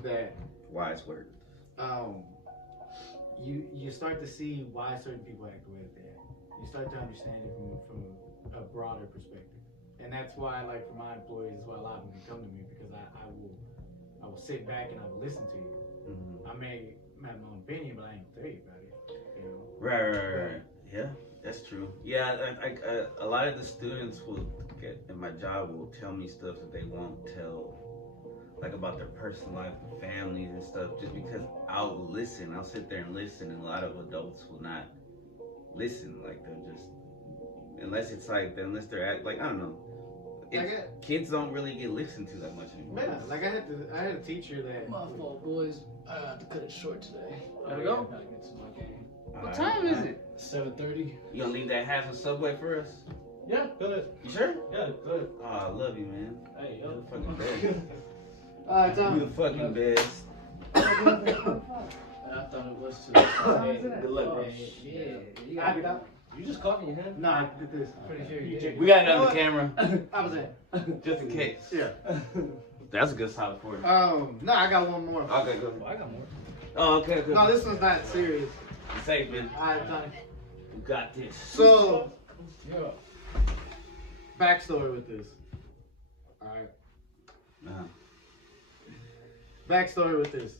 That wise words. You start to see why certain people act the way that they act. You start to understand it from a broader perspective, and that's why, like for my employees, that's why a lot of them come to me, because I will sit back and I will listen to you. I may have my own opinion, but I ain't gonna tell you about it. You know? Right. Yeah, that's true. Yeah, a lot of the students will get in my job will tell me stuff that they won't tell, like about their personal life and families and stuff, just because I'll listen. I'll sit there and listen, and a lot of adults will not listen. Like they'll just, unless they're like, I don't know. Kids don't really get listened to that much anymore. Yeah, like I had a teacher that. My fault, boys. I have to cut it short today. Gotta go. Gotta get to my game. What time is it? 7:30. You gonna leave that half of Subway for us? Yeah, go ahead. You sure? Yeah, go ahead. Oh, I love you, man. Hey, You're yo. the fucking best. Alright, Tom. You the fucking best. I thought it was too. Good luck, bro. Yeah. I get out. You just caught me in your hand. No, I did this. Pretty sure you did. We got another camera, I was in. just in case. Yeah. That's a good solid 40. No, I got one more. Okay, good. Oh, I got more. Oh, okay, good. No, this one's not serious. You safe, man. Alright, Tony. You got this. So, Yeah. backstory with this. Alright. Uh-huh. Backstory with this.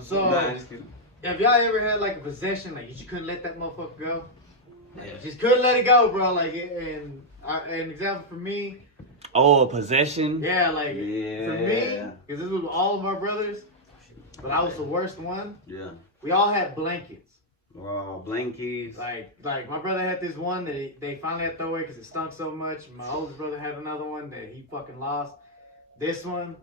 So, Nah, just kidding. have y'all ever had like a possession, like you just couldn't let that motherfucker go? Like, just couldn't let it go, bro. Like, and an example for me, Oh, a possession? yeah, like for me, Yeah. because this was with all of our brothers, but I was the worst one. Yeah. We all had blankets. Oh, blankies. Like my brother had this one that they finally had to throw away because it stunk so much. My oldest brother had another one that he fucking lost. This one,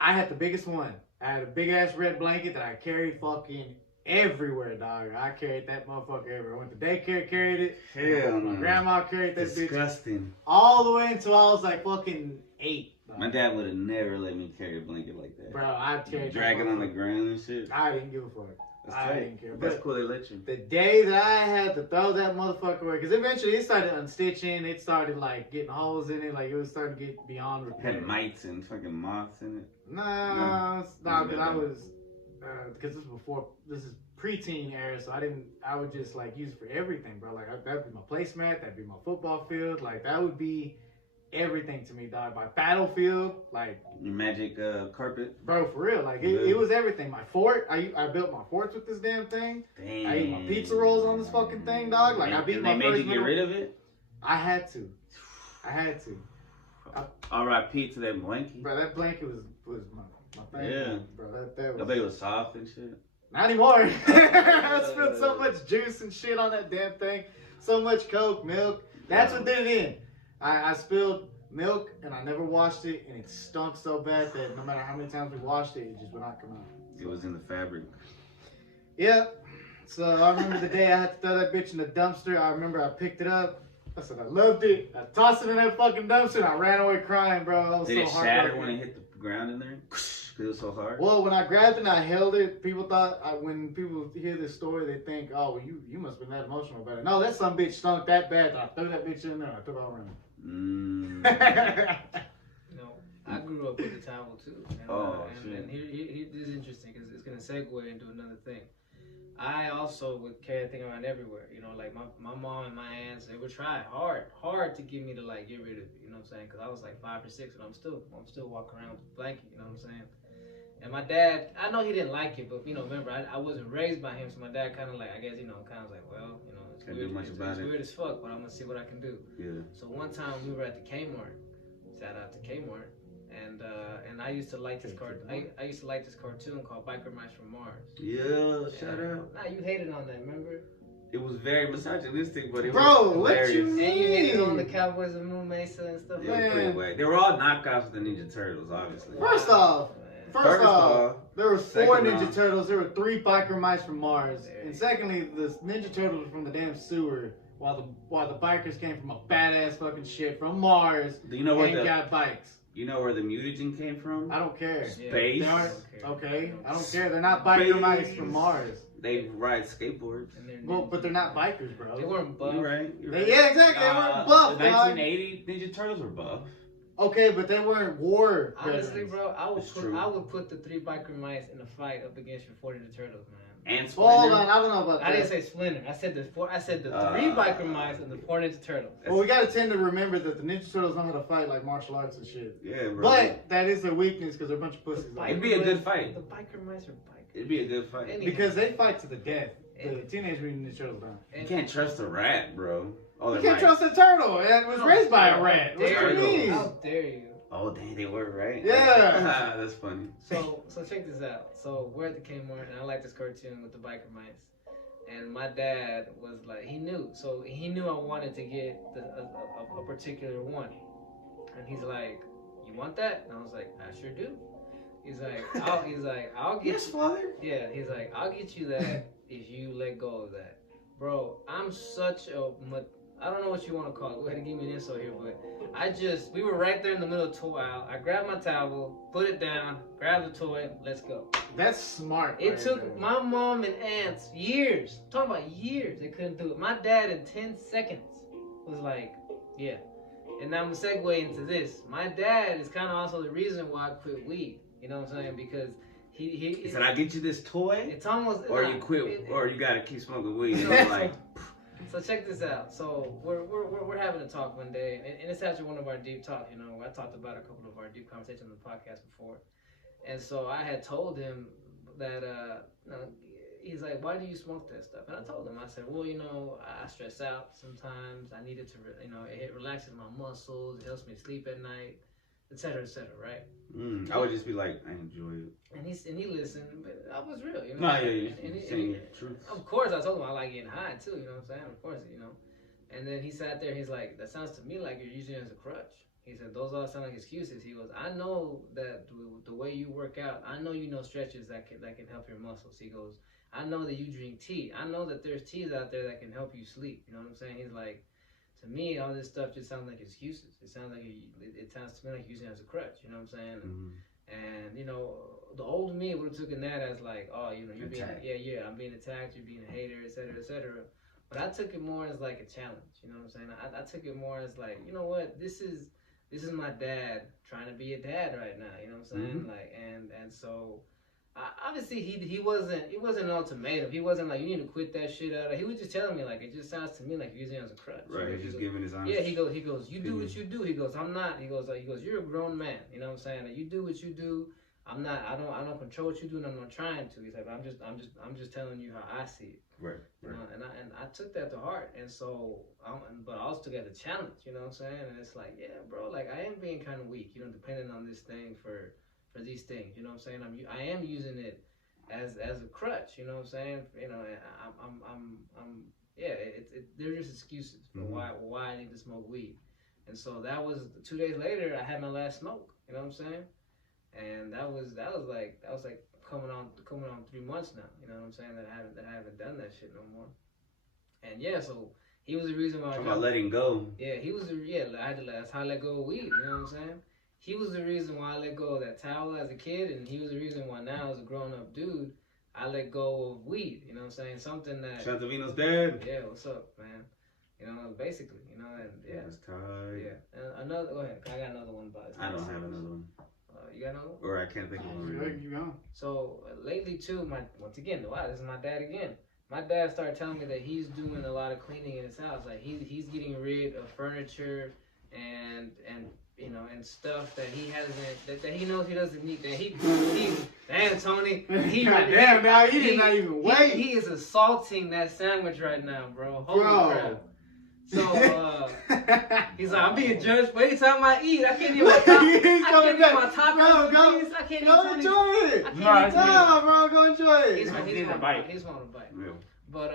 I had the biggest one. I had a big ass red blanket that I carried fucking everywhere, dog. I carried that motherfucker everywhere. I went to daycare, carried it. Hell My no. grandma carried that bitch Disgusting. all the way until I was like fucking 8. Dog. My dad would have never let me carry a blanket like that. Bro, I carried Drag it on the motherfucker. ground and shit. I didn't give a fuck. That's I tight. didn't care. That's But cool they let you. the day that I had to throw that motherfucker away, because eventually it started unstitching, it started like getting holes in it, like it was starting to get beyond repair. Had mites and fucking moths in it. Nah, because I was, because this is preteen era, so I would just like use it for everything, bro. Like that'd be my placemat, that'd be my football field, like that would be everything to me, dog. My battlefield, like, Magic carpet. bro, for real, like it was everything. My fort, I built my forts with this damn thing. Damn. I ate my pizza rolls on this fucking thing, dog. Like I beat and my they made first you get middle- rid of it? I had to. R.I.P. to that blanket. Bro, that blanket was my thing. Yeah. Bro, that I was. bet it was soft and shit. Not anymore. I spilled so much juice and shit on that damn thing. So much Coke, milk. That's what did it in. I spilled milk and I never washed it, and it stunk so bad that no matter how many times we washed it, it just would not come out. It was in the fabric. Yep. So I remember the day I had to throw that bitch in the dumpster. I remember I picked it up. I said I loved it. I tossed it in that fucking dumpster and I ran away crying, bro. I was Did so it shatter heartbroken. when it hit the ground in there? Because it was so hard? Well, when I grabbed it and I held it, people thought, when people hear this story, they think, oh, well, you must have been that emotional about it. No, that some bitch stunk that bad that I threw that bitch in there and I took off running. You know, I grew up with a towel too. And, and here this is interesting because it's going to segue into another thing. I also would carry that thing around everywhere. You know, like my mom and my aunts, they would try hard to get me to like get rid of it. You know what I'm saying? Because I was like 5 or 6, and I'm still walking around with a blanket. You know what I'm saying? And my dad, I know he didn't like it, but you know, remember I wasn't raised by him, so my dad kind of like, I guess, you know, kind of like, well, you know, it's Can't weird. do much It's about it. weird as fuck, but I'm gonna see what I can do. Yeah. So one time we were at the Kmart. Shout out to Kmart. And I used to like this I used to like this cartoon called Biker Mice from Mars. Yeah, shout out. Nah, you hated on that, remember? It was very misogynistic, but it Bro, was what hilarious. you And you hated on the mean? Cowboys and Moon Mesa and stuff It like was that. pretty whack. They were all knockoffs of the Ninja Turtles, obviously. First off, First off, there were 4 second Ninja off. Turtles. There were 3 biker mice from Mars, There and you secondly, the Ninja Turtles were from the damn sewer, while the bikers came from a badass fucking ship from Mars Do you know where and got bikes. you know where the mutagen came from? I don't care. Yeah. Space. They aren't Okay. okay. I don't care. They're not biker mice Space. from Mars. They ride skateboards. And they're Well, ninjas. but they're not bikers, bro. They weren't buff. You're right. You're They- right. yeah, exactly. They weren't buff, The dog. 1980 Ninja Turtles were buff. Okay, but they weren't war Honestly, veterans. bro, It's true. I would put the 3 biker mice in a fight up against your 4 Ninja Turtles, man. And Well, hold Splinter. on, I don't know about I that. didn't say Splinter. I said the 3 biker mice and the 4 Ninja Turtles. Well, we gotta tend to remember that the Ninja Turtles know how to fight like martial arts and shit. Yeah, bro. But that is their weakness because they're a bunch of pussies. It'd be a good fight. The biker mice are bikers. It'd be a good fight. Any- Because they fight to the death. The Teenage Mutant Ninja Turtles don't. You can't trust a rat, bro. Oh, You they're can't mice. trust a turtle. It was raised by a rat. What Dare do you you? mean? How dare you? Oh, dang, they were, right? Yeah. That's funny. So check this out. So we're at the Kmart, and I like this cartoon with the biker mice. And my dad was like, he knew I wanted to get a particular one. And he's like, you want that? And I was like, I sure do. He's like, I'll get Yes, you. father. Yeah, he's like, I'll get you that if you let go of that. Bro, I'm such a, I don't know what you want to call it. Go ahead and give me an insult here, but we were right there in the middle of the toy aisle. I grabbed my towel, put it down, grabbed the toy, let's go. That's smart. It right took there. my mom and aunts years, I'm talking about years, they couldn't do it. My dad in 10 seconds was like, yeah. And now I'm going to segue into this. My dad is kind of also the reason why I quit weed. You know what I'm saying? Because He said, "I'll get you this toy, it's almost, or nah, you quit, it- or you gotta keep smoking weed." And No. I'm like, So check this out. So we're having a talk one day, and it's actually one of our deep talks. You know, I talked about a couple of our deep conversations on the podcast before, and so I had told him that he's like, "Why do you smoke that stuff?" And I told him, I said, "Well, you know, I stress out sometimes. I need it to, it relaxes my muscles. It helps me sleep at night, etc., right?" I would just be like, "I enjoy it." And he listened, but I was real, you know. No, yeah, you're And he- saying and he- truth. Of course, I told him I like getting high too. You know what I'm saying? Of course, you know. And then he sat there. He's like, "That sounds to me like you're using it as a crutch." He said, "Those all sound like excuses." He goes, "I know that the way you work out, I know you know stretches that can help your muscles." He goes, "I know that you drink tea. I know that there's teas out there that can help you sleep." You know what I'm saying? He's like, "To me, all this stuff just sounds like excuses. It sounds like it sounds to me like you're using it as a crutch." You know what I'm saying? And you know, the old me would have taken that as like, oh, you know, you're being, Attacked. I'm being attacked, you're being a hater, etc., etc. But I took it more as like a challenge. You know what I'm saying? I took it more as like, you know what, this is my dad trying to be a dad right now. You know what I'm saying? Like, and so. Obviously, it wasn't an ultimatum. He wasn't like, you need to quit that shit out. He was just telling me like, it just sounds to me like you're using it as a crutch. Right, He he's just goes, giving his honest. yeah, he goes, you do what you do. He goes, I'm not. He goes, you're a grown man. You know what I'm saying? Like, you do what you do. I'm not. I don't control what you do, and I'm not trying to. He's like, I'm just telling you how I see it. Right. You know, and I took that to heart, and so, but I also took it as a challenge. You know what I'm saying? And it's like, yeah, bro, like I am being kind of weak. You know, depending on this thing for these things. You know what I'm saying? I am using it as a crutch. You know what I'm saying? You know, they're just excuses for why I need to smoke weed. And so that was 2 days later. I had my last smoke. You know what I'm saying? And that was like coming on 3 months now. You know what I'm saying? That I haven't done that shit no more. And yeah, so he was the reason why. Talking about letting go. Yeah, he was that's how I let go of weed. You know what I'm saying? He was the reason why I let go of that towel as a kid, and he was the reason why now as a grown up dude, I let go of weed. You know what I'm saying? Something that. Shout out to Vino's dad. Yeah, what's up, man? You know, basically, you know, and yeah. That's tight. Yeah. And go ahead. I got another one, but I don't have another one. You got another one? Or I can't think of one. Right now. You go. So lately too, once again, wow, this is my dad again. My dad started telling me that he's doing a lot of cleaning in his house. Like he's getting rid of furniture and you know, and stuff that he hasn't, that he knows he doesn't need. That he damn Tony, Damn, now he did not even wait. He is assaulting that sandwich right now, bro. Holy crap. So he's like, I'm being judged. Wait till I eat. I can't eat my tacos. Go I can't enjoy it. eat. No, bro, go enjoy it. He's on a bite. Yeah. but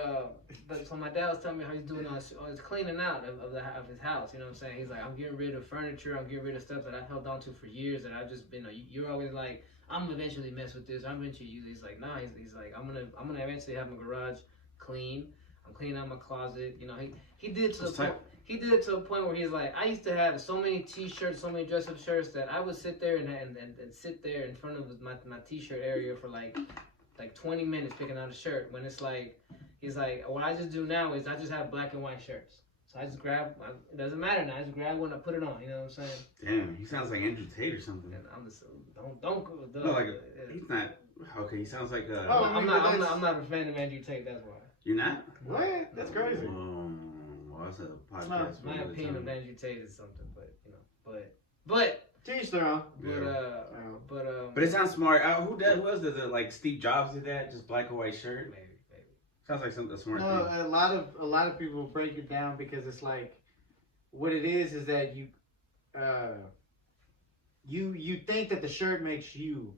so my dad was telling me how he's doing all his cleaning out of his house. You know what I'm saying? He's like, I'm getting rid of furniture. I'm getting rid of stuff that I've held on to for years that I've just been. You're always like, I'm gonna eventually mess with this. I'm eventually use it. He's like, nah. He's like, I'm gonna eventually have my garage clean. I'm cleaning out my closet. You know, he did it to the point. He did it to a point where he's like, I used to have so many T-shirts, so many dress-up shirts that I would sit there and sit there in front of my T-shirt area for like 20 minutes picking out a shirt. When it's like, he's like, what I just do now is I just have black and white shirts. So I just grab, it doesn't matter now. I just grab one and I put it on. You know what I'm saying? Damn, he sounds like Andrew Tate or something. And I'm just don't no, like he's not. Okay, he sounds like I'm not a fan of Andrew Tate. That's why. You're not? What? That's crazy. Well, that's a podcast. My opinion of Andrew Tate is something, but teach their own. But it sounds smart. Who else does it? Like Steve Jobs did that, just black and white shirt. Maybe. Sounds like a smart No, thing. a lot of people break it down because it's like, what it is that you think that the shirt makes you,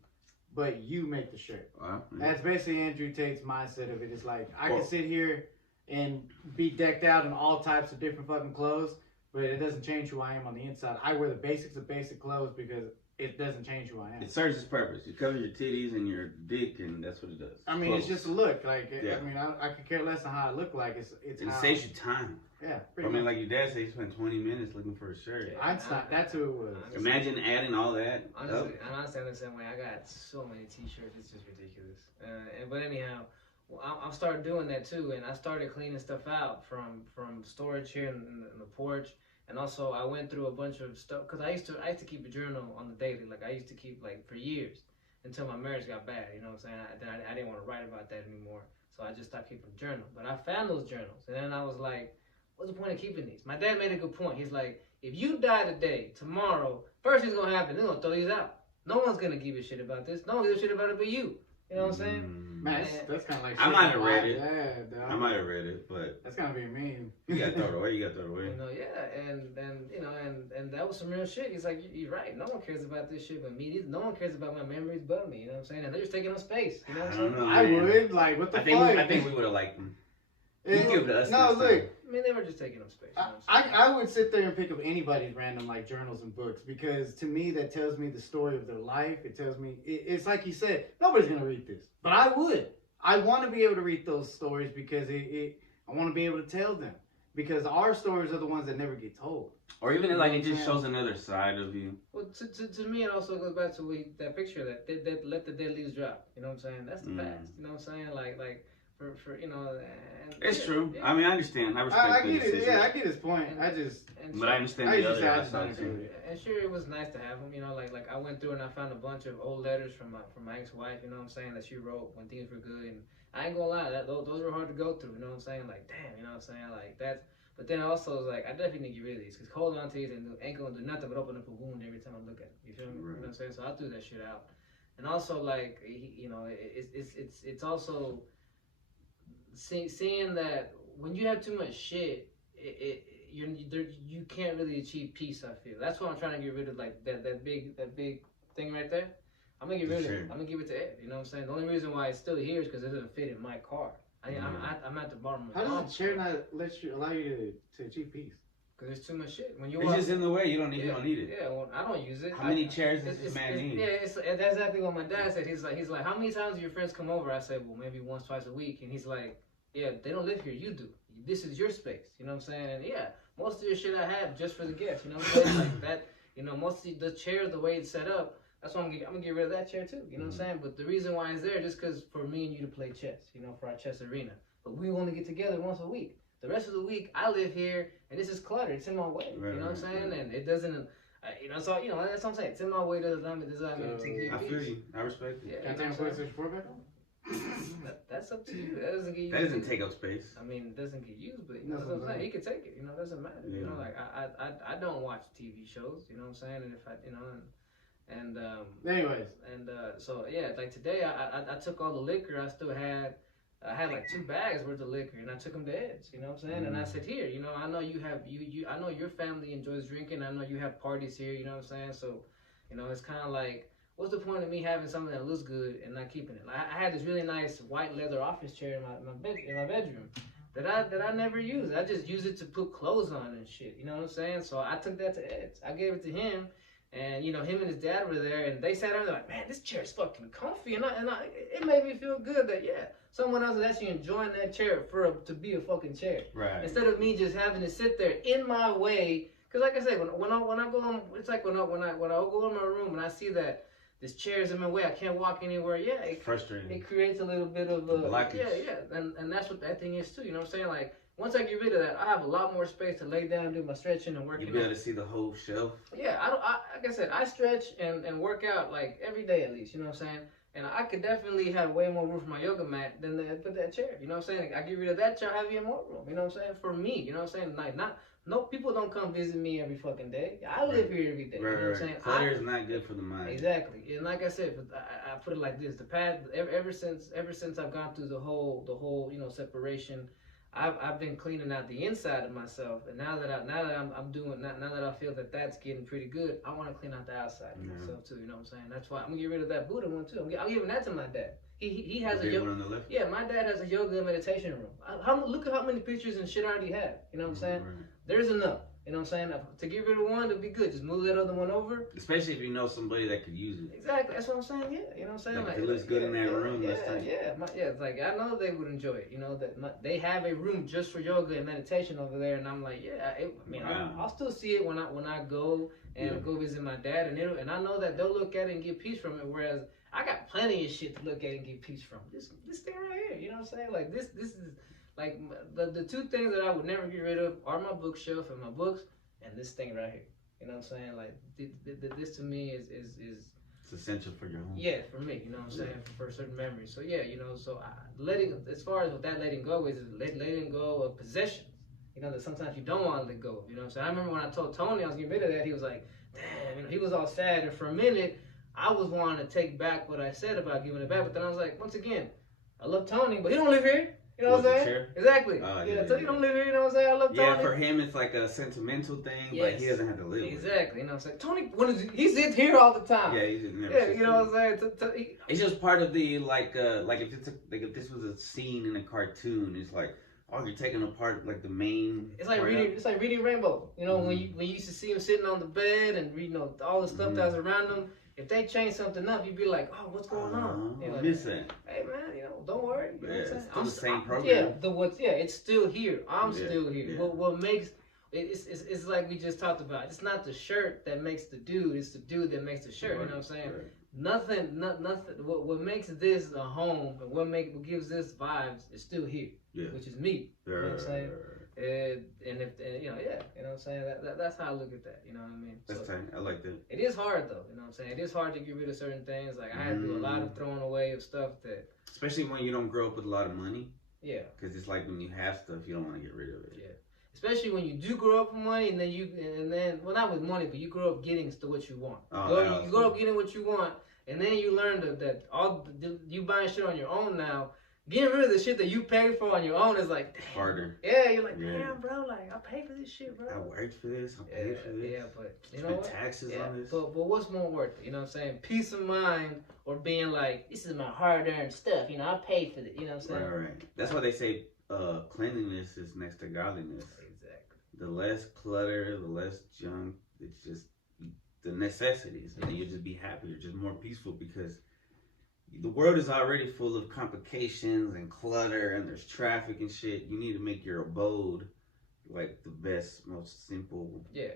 but you make the shirt. Wow. That's basically Andrew Tate's mindset of it. It's like, I can sit here and be decked out in all types of different fucking clothes, but it doesn't change who I am on the inside. I wear the basics of basic clothes because it doesn't change who I am. It serves its purpose. You cover your titties and your dick, and that's what it does. I mean, Clothes. it's just a look. Like, Yeah. I mean, I could care less on how I look like. It's And it how, saves you time. yeah, I pretty mean, much. like your dad said, he spent 20 minutes looking for a shirt. Einstein, that's who it was. Imagine adding all that. Honestly, I'm the same way. I got so many T-shirts. It's just ridiculous. But anyhow, I started doing that too, and I started cleaning stuff out from storage here in the porch. And also, I went through a bunch of stuff because I used to keep a journal on the daily. Like I used to keep like for years until my marriage got bad. You know what I'm saying? I didn't want to write about that anymore, so I just stopped keeping a journal. But I found those journals, and then I was like, "What's the point of keeping these?" My dad made a good point. He's like, "If you die today, tomorrow, first thing's gonna happen. They're gonna throw these out. No one's gonna give a shit about this. No one gives a shit about it but you." You know what I'm saying? Man, that's kind of like. I might have read it. Yeah, dog. I might have read it, but That's gonna be mean. you gotta throw it away. You gotta throw it away. You know, yeah, and that was some real shit. He's like, you're right. No one cares about this shit but me. No one cares about my memories but me. You know what I'm saying? And they're just taking up space. You know what I'm I don't saying? know, I man. would like what the I fuck. think we would have liked them. It- You give it to us No, this look. time. I mean, they were just taking up space. You know what I'm saying? I would sit there and pick up anybody's random like journals and books because to me that tells me the story of their life. It tells me it's like you said, nobody's gonna read this, but I would. I want to be able to read those stories because I want to be able to tell them because our stories are the ones that never get told. Or even like it just shows another side of you. Well, to me, it also goes back to that picture that let the dead leaves drop. You know what I'm saying? That's the past. You know what I'm saying? Like for you know. And, It's true. Yeah. I mean, I understand. I respect I the get it. decision. Yeah, I get his point. But I understand I the just other don't side agree too. with it. And sure, it was nice to have them. You know, like I went through and I found a bunch of old letters from my ex-wife. You know what I'm saying? That she wrote when things were good. And I ain't gonna lie, those were hard to go through. You know what I'm saying? Like damn, you know what I'm saying? Like that. But then also it's like I definitely need to get rid of these because holding on to these ain't gonna do nothing but open up a wound every time I look at it. You feel me? Right. You know what I'm saying? So I threw that shit out. And also like you know, it's also seeing that when you have too much shit, you can't really achieve peace. I feel that's why I'm trying to get rid of like that big thing right there. I'm gonna get rid of it. I'm gonna give it to Ed. You know what I'm saying? The only reason why it's still here is because it doesn't fit in my car. I'm at the bottom of How does the chair not allow you to achieve peace? Because there's too much shit. When you It's just in the way. You don't need it. Yeah, well, I don't use it. How many chairs does this man need? Yeah, that's exactly what my dad said. He's like, how many times do your friends come over? I said, well, maybe once, twice a week. And he's like, yeah, they don't live here. You do. This is your space. You know what I'm saying? And yeah, most of your shit I have just for the guests. You know what I'm saying? Like that. You know, most of the chair, the way it's set up. That's why I'm gonna get rid of that chair too. You know what I'm saying? But the reason why it's there just because for me and you to play chess. You know, for our chess arena. But we only get together once a week. The rest of the week, I live here, and this is cluttered. It's in my way. Right, you know what I'm saying? And it doesn't, you know, so, you know, that's what I'm saying. It's in my way. Doesn't mean to keep I peace. feel you. I respect it. Yeah, Can I take my PlayStation 4 back on? that's up to you. That doesn't get used. That doesn't take up space. I mean, it doesn't get used, but you know what I'm saying? He can take it. You know, it doesn't matter. Yeah. You know, like, I don't watch TV shows. You know what I'm saying? And if I, you know, Anyways. So, yeah, like today, I took all the liquor. I had like 2 bags worth of liquor, and I took them to Ed's. You know what I'm saying? And I said, here, you know, I know you have I know your family enjoys drinking. I know you have parties here. You know what I'm saying? So, you know, it's kind of like what's the point of me having something that looks good and not keeping it? Like, I had this really nice white leather office chair in my bedroom that I never use. I just use it to put clothes on and shit. You know what I'm saying? So I took that to Ed. I gave it to him, and you know, him and his dad were there, and they sat down. They're like, "Man, this chair's fucking comfy," and it made me feel good that someone else is actually enjoying that chair to be a fucking chair, Right. instead of me just having to sit there in my way. Because like I said, when I go on, it's like when I go in my room and I see that this chair is in my way, I can't walk anywhere. Yeah, it Frustrating. It creates a little bit of a blockage. Yeah, and that's what that thing is too. You know what I'm saying? Like once I get rid of that, I have a lot more space to lay down and do my stretching and working. You be able to see the whole shelf. Yeah, like I said, I stretch and work out like every day at least. You know what I'm saying? And I could definitely have way more room for my yoga mat than put that chair. You know what I'm saying? I get rid of that chair, I have even more room. You know what I'm saying? For me, you know what I'm saying? Like no people don't come visit me every fucking day. I live here every day. Right, you know what I'm saying? Clutter is not good for the mind. Exactly. And like I said, I put it like this: the past ever since I've gone through the whole separation, I've been cleaning out the inside of myself, and now that I feel that that's getting pretty good, I want to clean out the outside of myself too. You know what I'm saying? That's why I'm gonna get rid of that Buddha one too. I'm giving that to my dad. He has a yoga. One on the left? Yeah, my dad has a yoga and meditation room. Look at how many pictures and shit I already have. You know what I'm saying? Right. There's enough. You know what I'm saying? To get rid of one, it'd be good. Just move that other one over. Especially if you know somebody that could use it. Exactly. That's what I'm saying. Yeah. You know what I'm saying? Like if it looks good in that room. It's like I know they would enjoy it. You know they have a room just for yoga and meditation over there, and I'm like, I'll still see it when I go and go visit my dad, and I know that they'll look at it and get peace from it. Whereas I got plenty of shit to look at and get peace from. This thing right here. You know what I'm saying? Like this is. Like the two things that I would never get rid of are my bookshelf and my books, and this thing right here. You know what I'm saying? Like this to me is it's essential for your home. Yeah, for me. You know what I'm saying? For certain memories. So yeah, you know. So as far as what that letting go is letting go of possessions. You know that sometimes you don't want to let go of. You know what I'm saying? I remember when I told Tony I was getting rid of that, he was like, damn. You know, he was all sad, and for a minute I was wanting to take back what I said about giving it back, but then I was like, once again, I love Tony, but he don't live here. You know what I'm saying? Chair? Exactly. Tony don't live here, you know what I'm saying? I love Tony. Yeah, for him it's like a sentimental thing, but he doesn't have to live with it. Exactly, you know what I'm saying? Tony, he sits here all the time. Yeah, he's never you know what I'm saying? It's just part of the like if this was a scene in a cartoon, it's like, oh, you're taking apart like the main. It's like reading Rainbow. You know, when you used to see him sitting on the bed and reading all the stuff that was around him. If they change something up, you'd be like, "Oh, what's going on?" You know, I miss that. Hey man, you know, don't worry. You know what I'm saying? Still the same program. It's still here. I'm still here. Yeah. What makes it's like we just talked about. It's not the shirt that makes the dude. It's the dude that makes the shirt. Right. You know what I'm saying? Right. Nothing. What makes this a home and what gives this vibes is still here, which is me. You know what I'm saying? And if you know what I'm saying? That's how I look at that. You know what I mean? That's tight. I like that. It is hard though. You know what I'm saying? It is hard to get rid of certain things. Like I had to do a lot of throwing away of stuff that. Especially when you don't grow up with a lot of money. Yeah. Because it's like when you have stuff, you don't want to get rid of it. Yeah. Especially when you do grow up with money, and then well, not with money, but you grow up getting to what you want. You grow up getting what you want, and then you learn that you buying shit on your own now. Getting rid of the shit that you paid for on your own is like damn. Harder. Yeah, you're like, damn, bro, like I paid for this shit, bro. I worked for this. I paid for this. Yeah, but you know what? Taxes on this. But what's more worth it? You know what I'm saying? Peace of mind, or being like, this is my hard-earned stuff. You know, I paid for it. You know what I'm saying? Right. That's why they say cleanliness is next to godliness. Exactly. The less clutter, the less junk. It's just the necessities, and you'll just be happier, just more peaceful because. The world is already full of complications and clutter, and there's traffic and shit. You need to make your abode like the best, most simple. Yeah,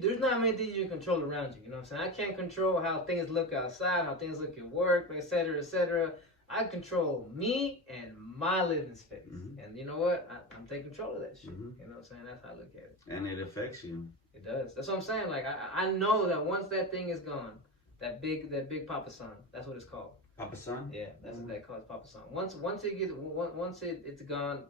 there's not many things you can control around you. You know what I'm saying? I can't control how things look outside, how things look at work, etc., etc. I control me and my living space, and you know what? I'm taking control of that shit. You know what I'm saying? That's how I look at it. And it affects you. It does. That's what I'm saying. Like I know that once that thing is gone, that big Papa San, that's what it's called. Papa San? Yeah, that's what they call it, Papa San. Once it's gone,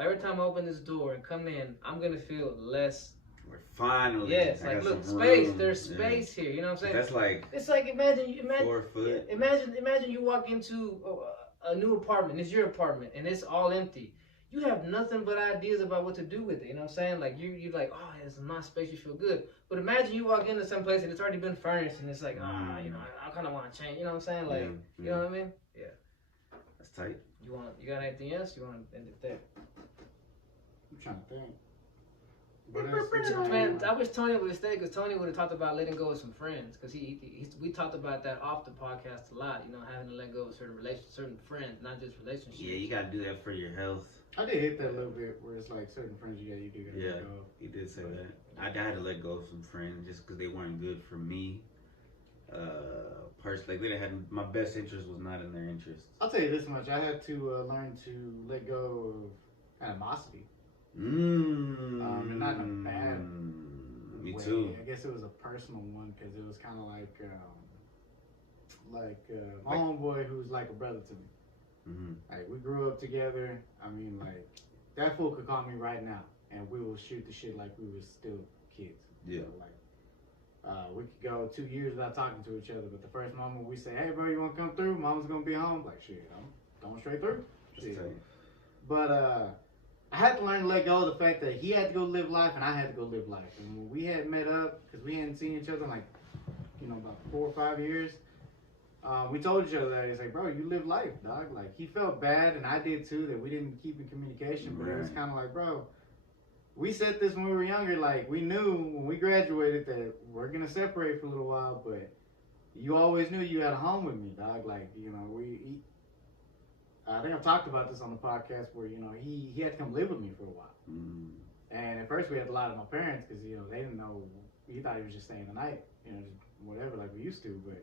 every time I open this door and come in, I'm gonna feel less. We're finally. Yes, like look, space. Room. There's space here. You know what I'm saying? That's like. It's like imagine 4 foot. Imagine you walk into a new apartment. It's your apartment and it's all empty. you have nothing but ideas about what to do with it. You know what I'm saying? Like you like, oh, it's my space. You feel good. But imagine you walk into some place and it's already been furnished, and it's like, you know, I kind of want to change. You know what I'm saying? Like, you know what I mean? Yeah. That's tight. You got anything else? You want to end it there? I'm trying to think. What else? Man, I wish Toney would have stayed, because Toney would have talked about letting go of some friends. Because we talked about that off the podcast a lot. You know, having to let go of certain friends, not just relationships. Yeah, you gotta do that for your health. I did hit that a little bit where it's like certain friends you do gotta let go. He did say that. I had to let go of some friends just because they weren't good for me. Personally, like, they didn't have my best interest was not in their interest. I'll tell you this much: I had to learn to let go of animosity. And not in a bad Me way. too. I guess it was a personal one because it was kind of like my homeboy who's like a brother to me. Mm-hmm. Like, we grew up together. I mean, like, that fool could call me right now, and we will shoot the shit like we were still kids. Yeah. So, like, we could go 2 years without talking to each other, but the first moment we say, "Hey, bro, you want to come through? Mama's gonna be home." Like, shit, I'm going straight through. Shit. But I had to learn to let go of the fact that he had to go live life and I had to go live life. And when we had met up, because we hadn't seen each other in like, about 4 or 5 years, we told each other that. He's like, "Bro, you live life, dog." Like, he felt bad, and I did too, that we didn't keep in communication. But it was kind of like, bro, we said this when we were younger. Like, we knew when we graduated that we're going to separate for a little while, but you always knew you had a home with me, dog. Like, I think I've talked about this on the podcast where, he had to come live with me for a while. Mm. And at first we had to lie to my parents because, they didn't know. He thought he was just staying the night, just whatever, like we used to. But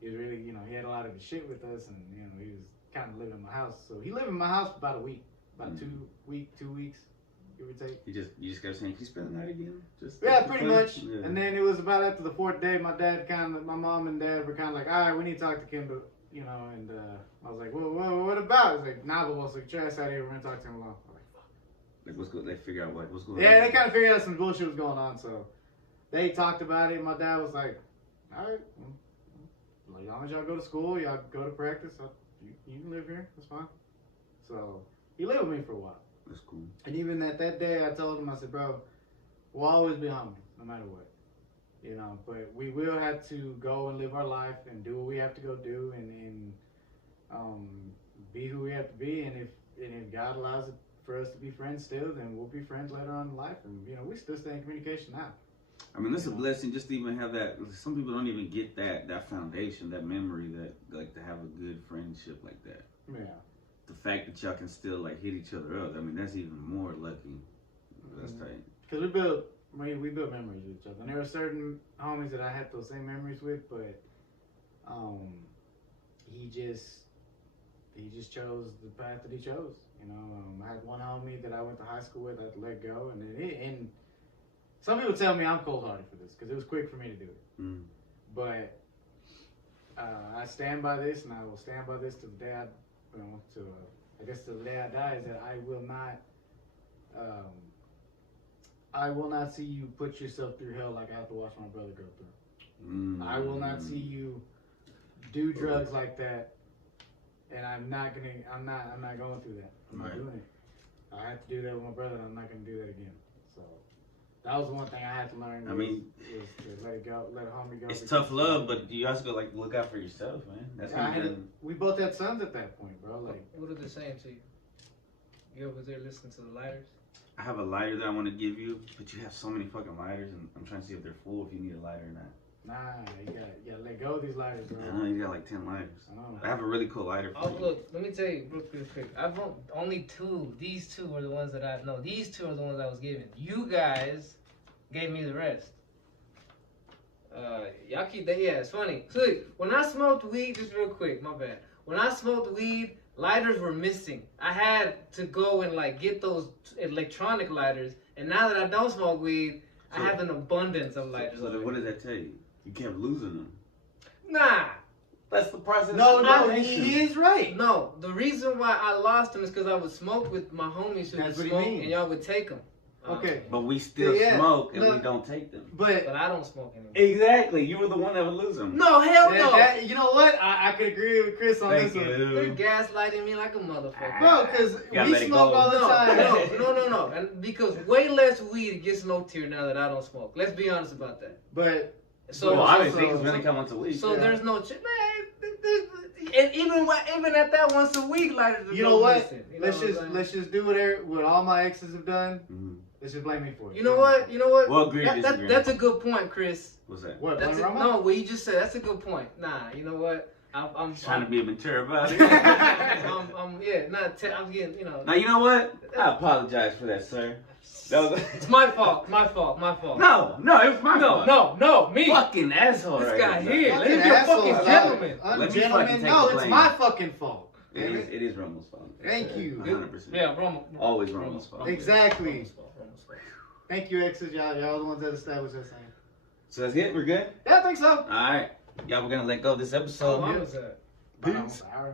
he was really, he had a lot of his shit with us, and, he was kind of living in my house. So he lived in my house for about a week, about 2 weeks, give or take. You just kept saying, "Can you spend the night again?" Yeah, pretty much. Yeah. And then it was about after the 4th day, my mom and dad were kind of like, "All right, we need to talk to Kendall." And I was like, "Whoa, what about?" It's like, "Nah, but we'll get your ass out of here. We're gonna talk to him alone." I was like, "Fuck." Like, what's good? They figure out what's going on. Yeah, they kind of figured out some bullshit was going on, so they talked about it. My dad was like, "All right, as long as y'all go to school, y'all go to practice, you can live here. That's fine." So he lived with me for a while. That's cool. And even at that day, I told him, I said, "Bro, we'll always be homies, no matter what. But we will have to go and live our life and do what we have to go do, and be who we have to be. And if God allows it for us to be friends still, then we'll be friends later on in life. And we still stay in communication now." I mean, it's a blessing just to even have that. Some people don't even get that foundation, that memory, that like to have a good friendship like that. Yeah. The fact that y'all can still like hit each other up. I mean, that's even more lucky. That's tight. Because we built memories with each other. And there were certain homies that I had those same memories with, but he just chose the path that he chose. I had one homie that I went to high school with. I had to let go, and some people tell me I'm cold-hearted for this because it was quick for me to do it. Mm. But I stand by this, and I will stand by this to the day to the day I die. Is that I will not see you put yourself through hell like I have to watch my brother go through. Mm. I will not see you do drugs like that, and I'm not going through that. I'm not doing it. I had to do that with my brother, and I'm not going to do that again. So that was the one thing I had to learn. Was to let it go, let a homie go. It's tough love, but you also got to look out for yourself, man. That's we both had sons at that point, bro. Like, what are they saying to you? You over there listening to the lighters? I have a lighter that I want to give you, but you have so many fucking lighters, and I'm trying to see if they're full, if you need a lighter or not. Nah, you gotta let go of these lighters, bro. I know, you got like 10 lighters. I have a really cool lighter for you. Look, let me tell you real quick. I've only 2. These 2 are the ones that I know. These 2 are the ones I was given. You guys gave me the rest. Y'all keep that. Yeah, it's funny. So, when I smoked weed, just real quick, my bad. When I smoked weed, lighters were missing. I had to go and get those electronic lighters. And now that I don't smoke weed, I have an abundance of lighters. So what does that tell you? You kept losing them. Nah. That's the process. No, he is right. No, the reason why I lost them is because I would smoke with my homies who would smoke, and y'all would take them. Okay. But we still Yeah, smoke and no. we don't take them. But I don't smoke anymore. Exactly. You were the one that would lose them. No, hell no. You know what? I could agree with Chris on Thank this one. You're you. gaslighting me like a motherfucker. Bro, because Gotta we let it smoke go. all the time. No. And because way less weed gets smoked here now that I don't smoke. Let's be honest about that. But So, Well, obviously, so- because we only come once a week. so Yeah. there's no and even at that once a week, like you know what? missing, you let's know just what I'm let's just do what all my exes have done. Mhm. Let's just blame me for it. You know what? We'll agree to disagree. That's a good point, Chris. What's that? What? That's blame Romo? no, what you just said. That's a good point. Nah, you know what? I'm Trying to be mature about it. I'm getting, you know. Now, you know what? I apologize for that, sir. That was It's my fault. My fault. No, it was my fault. No, me. Fucking asshole This right guy here. here. bro. Let me be a assholes, fucking dog. gentleman. Let me Gentleman, fucking take no, the it's blame. my fucking fault. It is Romo's fault. Thank you. 100%. Yeah, Romo. Always Romo's fault. Exactly. Romo's fault. Thank you, exes. Y'all the ones that established that thing. So that's it? We're good? Yeah, I think so. All right. Y'all, we're going to let go of this How episode. long was that? About an hour.